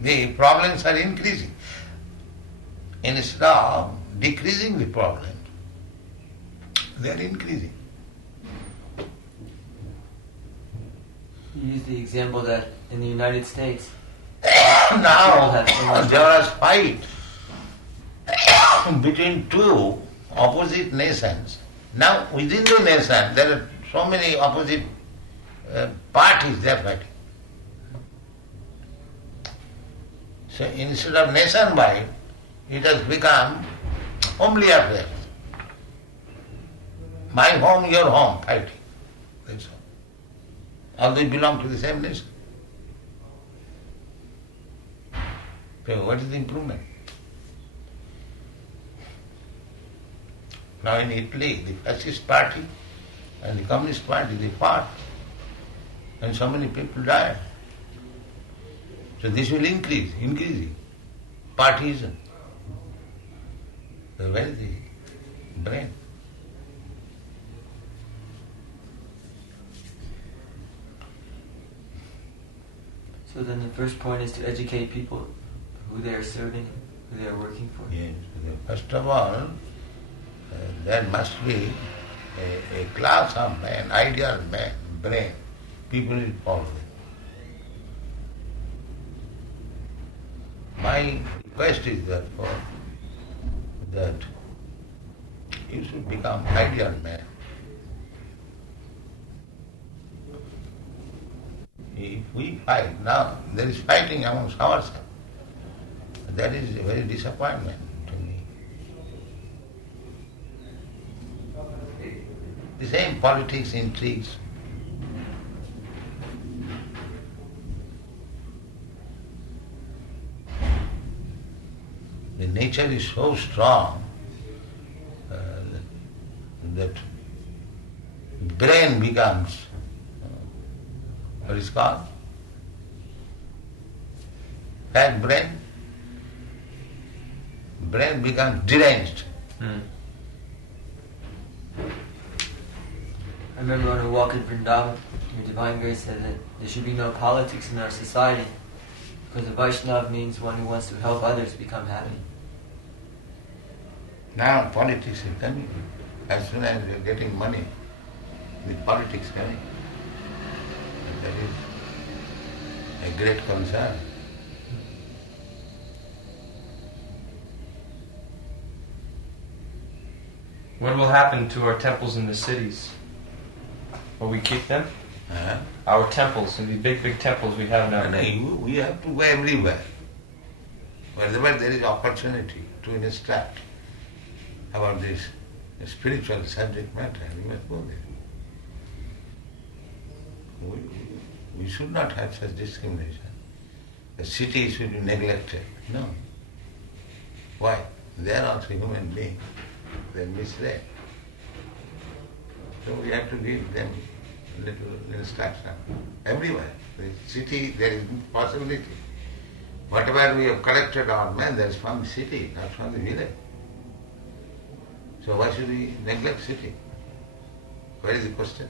The problems are increasing. Instead of decreasing the problems, they are increasing. You use the example that in the United States, Now, have so much there is fight between two opposite nations. Now, within the nation, there are so many opposite parties they are fighting. So instead of nationwide, it has become homely affairs. My home, your home, fighting. That's all. All they belong to the same nation. So what is the improvement? Now in Italy, the fascist party and the communist party, they fought. And so many people died. So this will increasing. Partyism. So where is the brain? So then the first point is to educate people who they are serving, who they are working for. Yes. First of all, there must be a class of man, ideal man, brain. People will follow them. My request is therefore that you should become ideal man. If we fight now, there is fighting amongst ourselves. That is a very disappointment to me. The same politics, intrigues. The nature is so strong that brain becomes what is called fat brain. Brain becomes deranged. I remember on a walk in Vrindavan, your Divine Grace said that there should be no politics in our society because a Vaishnava means one who wants to help others become happy. Now politics is coming. As soon as we are getting money, the politics coming. And that is a great concern. What will happen to our temples in the cities? Will we keep them? Uh-huh. Our temples, and the big temples we have now. No, we have to go everywhere. Wherever there is opportunity to instruct about this spiritual subject matter, we must go there. We should not have such discrimination. The city should be neglected. No. Why? They are also human beings. They are misled. So we have to give them a little instruction. Everywhere. The city, there is possibility. Whatever we have collected our men, that is from the city, not from the village. So why should we neglect city? Where is the question?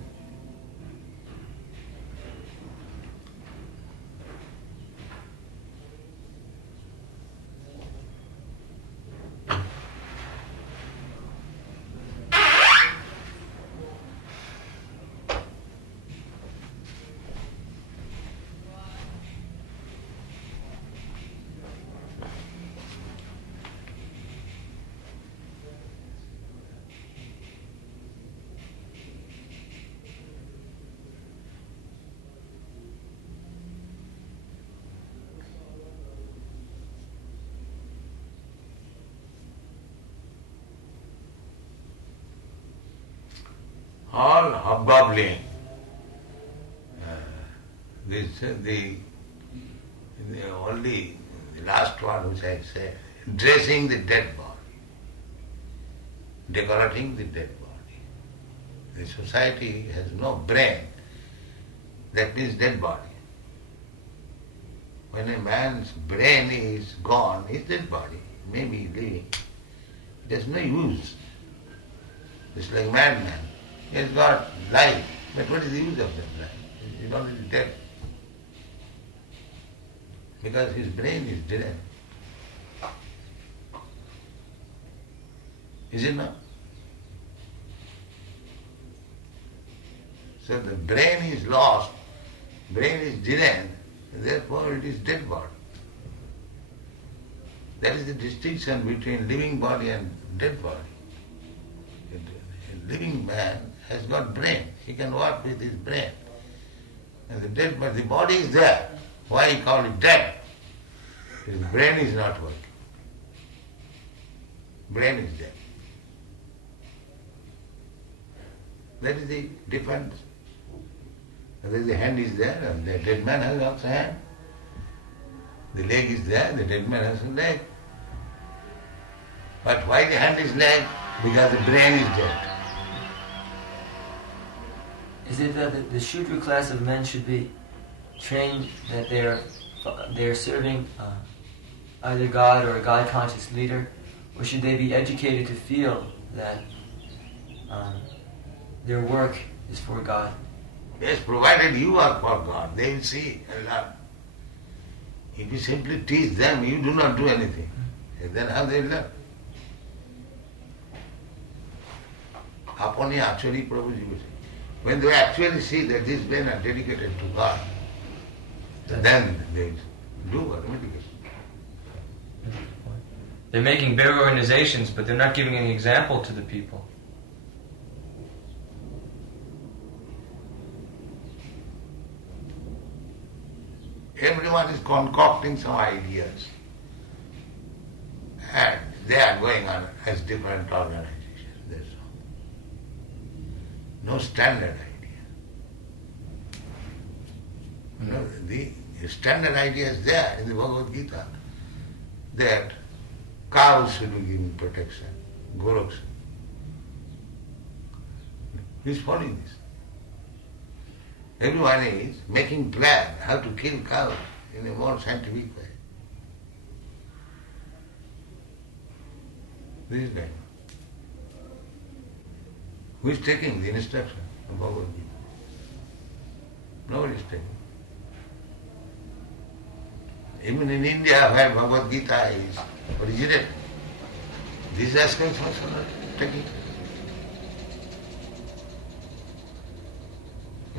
all hobgobbling. The only the last one which I said, dressing the dead body, decorating the dead body. The society has no brain, that means dead body. When a man's brain is gone, his dead body may be living. It has no use. It's like madman. He has got life, but what is the use of that life? He's already dead. Because his brain is dead. Is it not? So the brain is lost, brain is dead, and therefore it is dead body. That is the distinction between living body and dead body. A living man has got brain, he can work with his brain. And the dead body, the body is there. Why you call it dead? His brain is not working. Brain is dead. That is the difference. The hand is there, and the dead man has also hand. The leg is there, the dead man has a leg. But why the hand is leg? Because the brain is dead. Is it that the Shudra class of men should be trained that they're serving either God or a God-conscious leader, or should they be educated to feel that their work is for God? Yes, provided you are for God, they will see and learn. If you simply teach them, you do not do anything. Then how they learn? Apani actually Prabhuji was saying. When they actually see that these men are dedicated to God, then they do automatically. They're making big organizations, but they're not giving any example to the people. Everyone is concocting some ideas, and they are going on as different organizations. That's all. No standard idea. No, the standard idea is there in the Bhagavad Gita that cows should be given protection, goruks. Who is following this? Everyone is making plan how to kill cows in a more scientific way. This is going on. Who is taking the instruction of Bhagavad Gita? Nobody is taking. Even in India where Bhagavad Gita is originated, these aspects also not taking.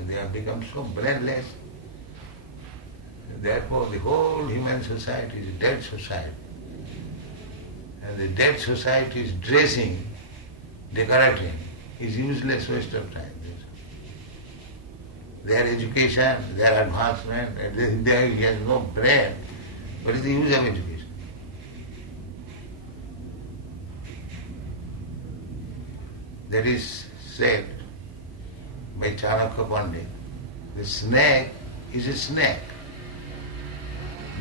They have become so brainless. Therefore, the whole human society is a dead society. And the dead society is dressing, decorating, is useless waste of time. Their education, their advancement, and he has no brain. What is the use of education? That is said by Chanakya Pandit, the snake is a snake.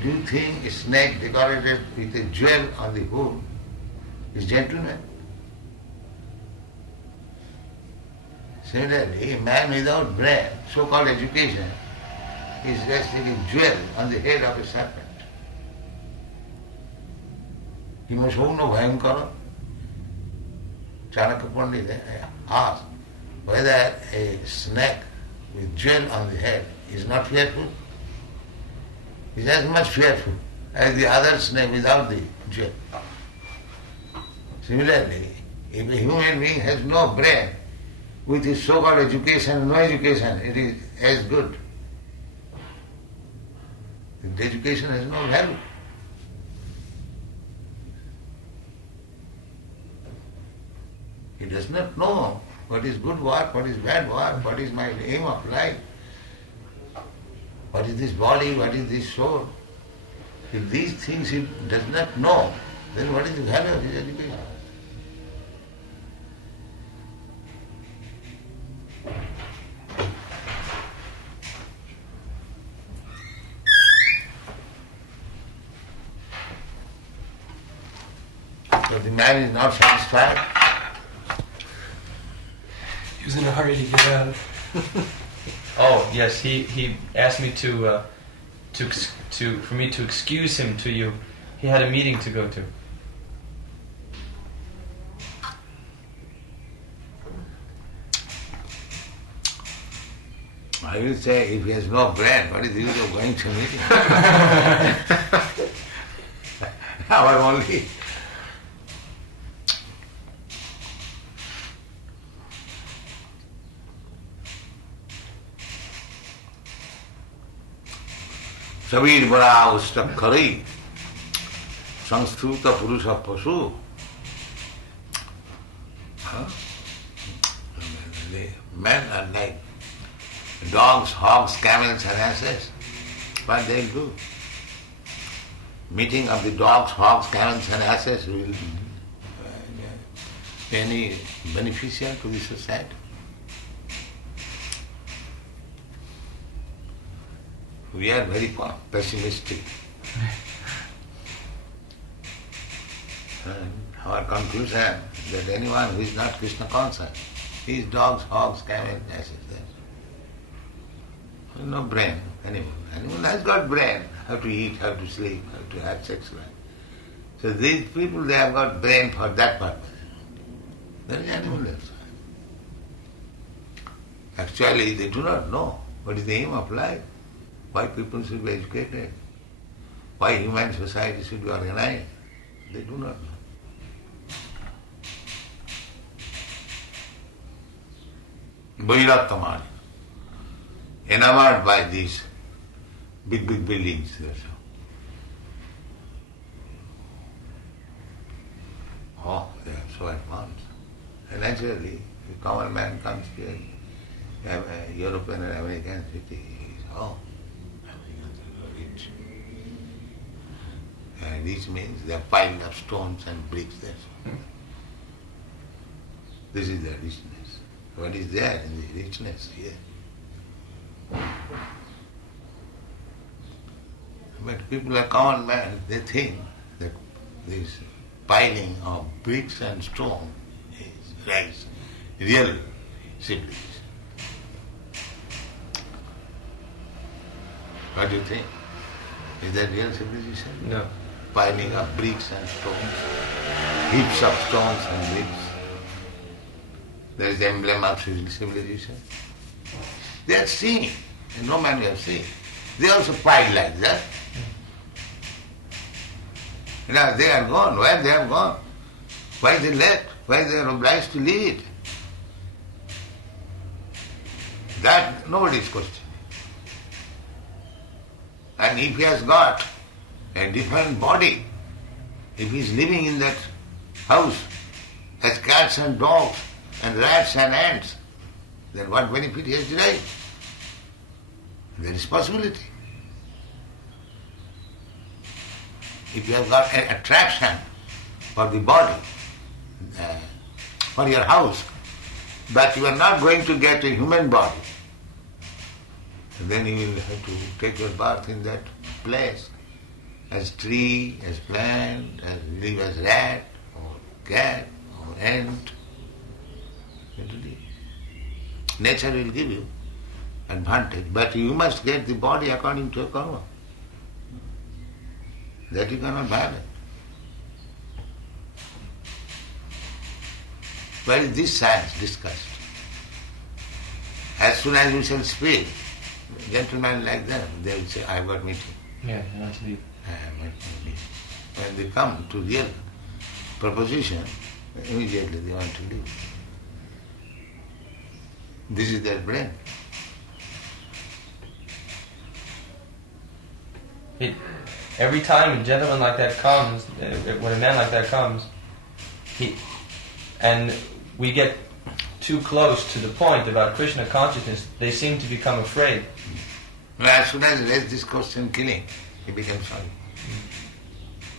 Do you think a snake decorated with a jewel on the hood is gentleman? Similarly, a man without brain, so-called education, is resting a jewel on the head of a serpent. He must have no bhayankara. Chanakya Pandit asked whether a snake with jewel on the head is not fearful. He is as much fearful as the other snake without the jewel. Similarly, if a human being has no brain, with his so-called education, no education, it is as good. The education has no value. He does not know what is good work, what is bad work, what is my aim of life, what is this body, what is this soul. If these things he does not know, then what is the value of his education? But the man is not satisfied. He was in a hurry to get out. Oh yes, he asked me for me to excuse him to you. He had a meeting to go to. I will say, if he has no brain, what is the use of going to meeting? Our only. Sabir bara ustak khari, sanskruta purusha pasu. Men are like dogs, hogs, camels and asses. What they'll do? Meeting of the dogs, hogs, camels and asses will be any beneficial to the society. We are very pessimistic. And our conclusion that anyone who is not Krishna conscious, he is dogs, hogs, camels, asses. No brain, animal. Animal has got brain, how to eat, how to sleep, how to have sex life. So these people, they have got brain for that purpose. There is animal also. Actually, they do not know what is the aim of life, why people should be educated, why human society should be organized. They do not know. Bhairattamani. Enamored by these big buildings. Oh, they are so advanced. And naturally, the common man comes to a European and American city. Americans are rich. And rich means they have piled up stones and bricks there. This is their richness. What is there in the richness here? But people are common men, they think that this piling of bricks and stone is real civilization. What do you think? Is that real civilization? No. Piling of bricks and stones, heaps of stones and bricks. That is the emblem of civilization. They are seeing, and no man will see. They also pile like that. Now they are gone. Where they have gone? Why they left? Why they are obliged to leave it? That nobody is questioning. And if he has got a different body, if he is living in that house as cats and dogs and rats and ants, then what benefit he has derived? There is possibility. If you have got an attraction for the body, for your house, but you are not going to get a human body, then you will have to take your birth in that place, as tree, as plant, as live as rat, or cat, or ant. Nature will give you advantage, but you must get the body according to your karma. That you cannot violate. Where is this science discussed? As soon as you shall speak, gentlemen like them, they will say, I have got meeting. Yeah, you want to leave. When they come to real proposition, immediately they want to leave. This is their brain. Every time a gentleman like that comes, when a man like that comes, and we get too close to the point about Krishna consciousness, they seem to become afraid. Well, as soon as he raised this question, killing, he became sorry.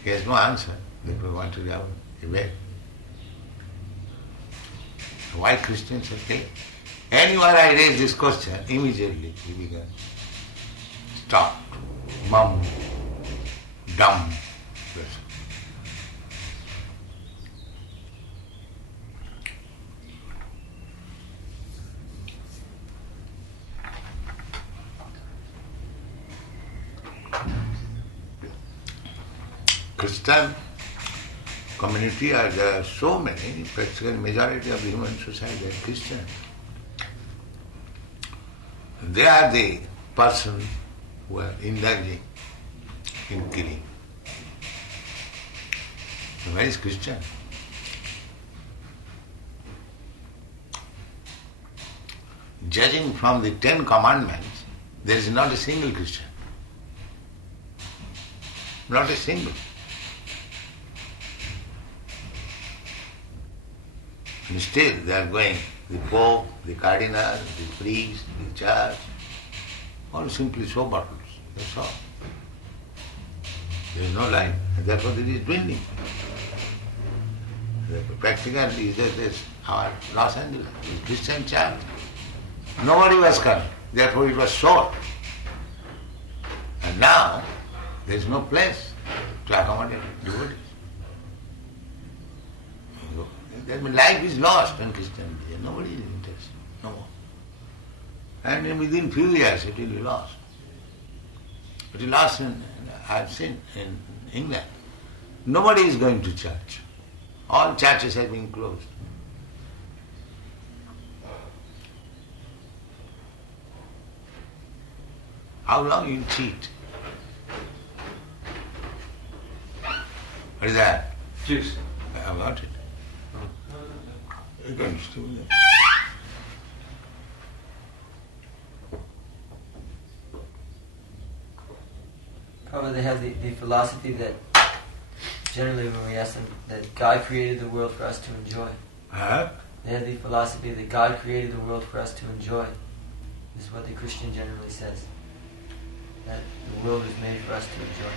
He has no answer. Therefore, want to go away. Why Christians are killing? Anywhere I raise this question, immediately he began stopped, mum, dumb person. Christian community, there are so many, practically majority of the human society are Christian. They are the person who are indulging in killing. Where is Christian? Judging from the 10 commandments, there is not a single Christian. Not a single. And still they are going, the Pope, the Cardinal, the priest, the church, all simply show bottles. That's all. There is no life, and therefore it is dwindling. Practically, this our Los Angeles, the Christian church. Nobody was coming, therefore it was short. And now there is no place to accommodate devotees. Life is lost in Christianity. Nobody is interested, no more. And within few years it will be lost. It will be lost I have seen in England. Nobody is going to church. All churches have been closed. How long you cheat? What is that? Juice. I got it. You can still Probably they have the philosophy that generally when we ask them that God created the world for us to enjoy. Huh? They have the philosophy that God created the world for us to enjoy. This is what the Christian generally says. That the world is made for us to enjoy.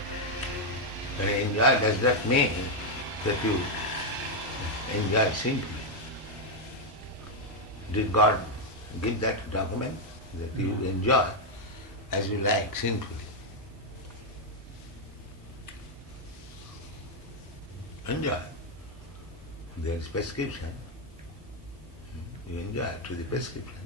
But enjoy does that mean that you enjoy simply? Did God give that document that you enjoy as you like, simply? Enjoy. There is prescription. You enjoy to the prescription.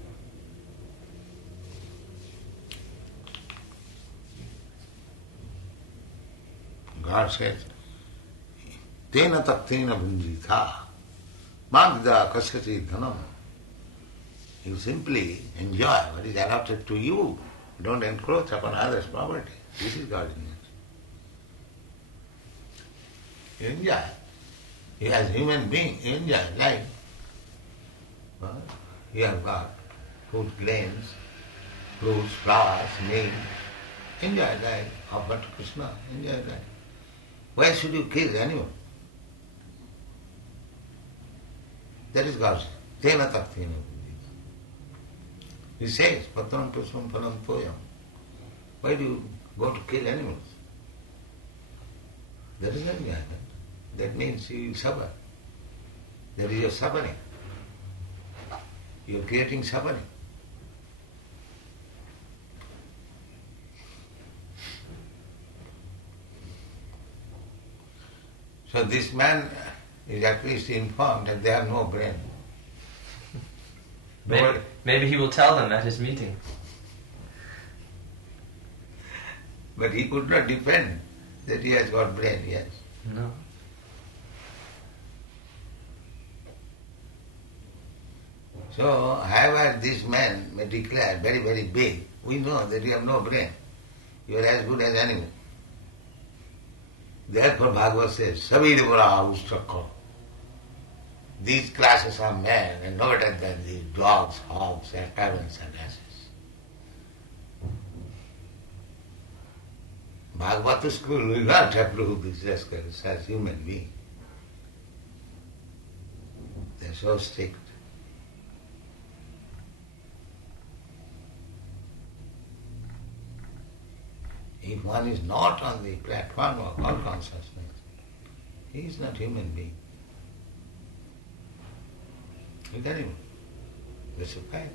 God says, Tena taktena bhunjitha, magda kaskati dhanam. You simply enjoy what is allotted to you. Don't encroach upon others' property. This is God's nature. You enjoy. You as human being, you enjoy life. Well, you have got food grains, fruits, flowers, meat. Enjoy life. Offer to Krishna. Enjoy life. Why should you kill anyone? That is God's. Tena taktena. He says, Patram pushpam phalam toyam. Why do you go to kill animals? That is not happen. That means you suffer. That is your suffering. You are creating suffering. So this man is at least informed that they have no brain. Maybe he will tell them at his meeting. But he could not defend that he has got brain, yes. No. So, however this man may declare very, very big, we know that you have no brain. You are as good as animal. Therefore Bhagavad says, Savidipura Ustakha. These classes are men and no better than these dogs, hogs, and parents and asses. Bhagavata school will not approve these rascals as human beings. They are so strict. If one is not on the platform of all consciousness, he is not human being. He's an animal. That's a fact.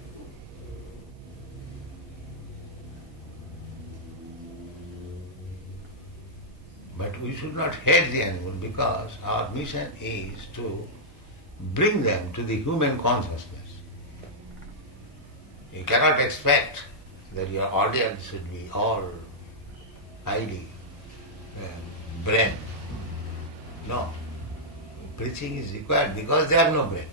But we should not hate the animal because our mission is to bring them to the human consciousness. You cannot expect that your audience should be all highly brain. No. Preaching is required because they have no brain.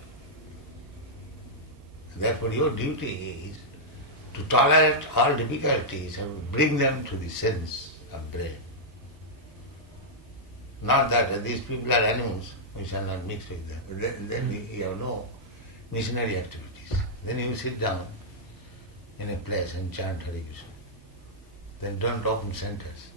Therefore your duty is to tolerate all difficulties and bring them to the sense of brain. Not that these people are animals, we shall not mix with them. Then you have no missionary activities. Then you sit down in a place and chant Hare Krishna. Then don't open centers.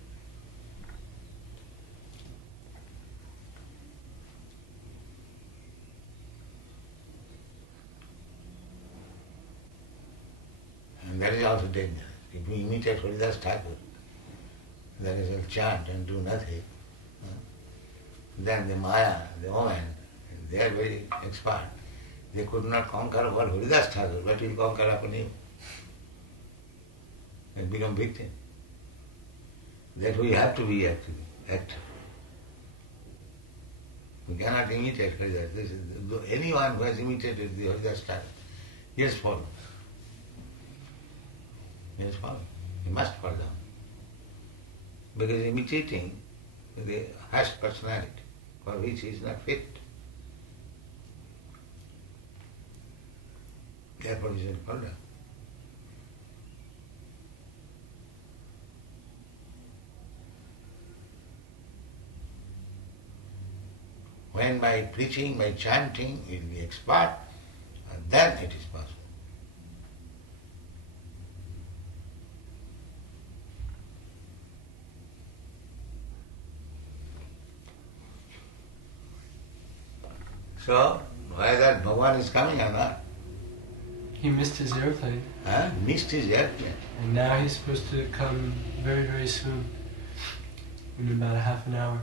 And that is also dangerous. If you imitate Haridas Thakur, that is a chant and do nothing, then the Maya, the woman, they are very expert. They could not conquer over Haridas Thakur, but will conquer upon you. And become victim. Therefore you have to be active. You cannot imitate Haridas. Anyone who has imitated the Haridas Thakur, he has fallen. He has fallen. He must fall down. Because imitating the highest personality for which he is not fit. Therefore he shall fall down. When by preaching, by chanting, he will be expert, then it is possible. So, whether Bhagavan is coming or not? He missed his airplane. Missed his airplane. And now he's supposed to come very, very soon. In about a half an hour.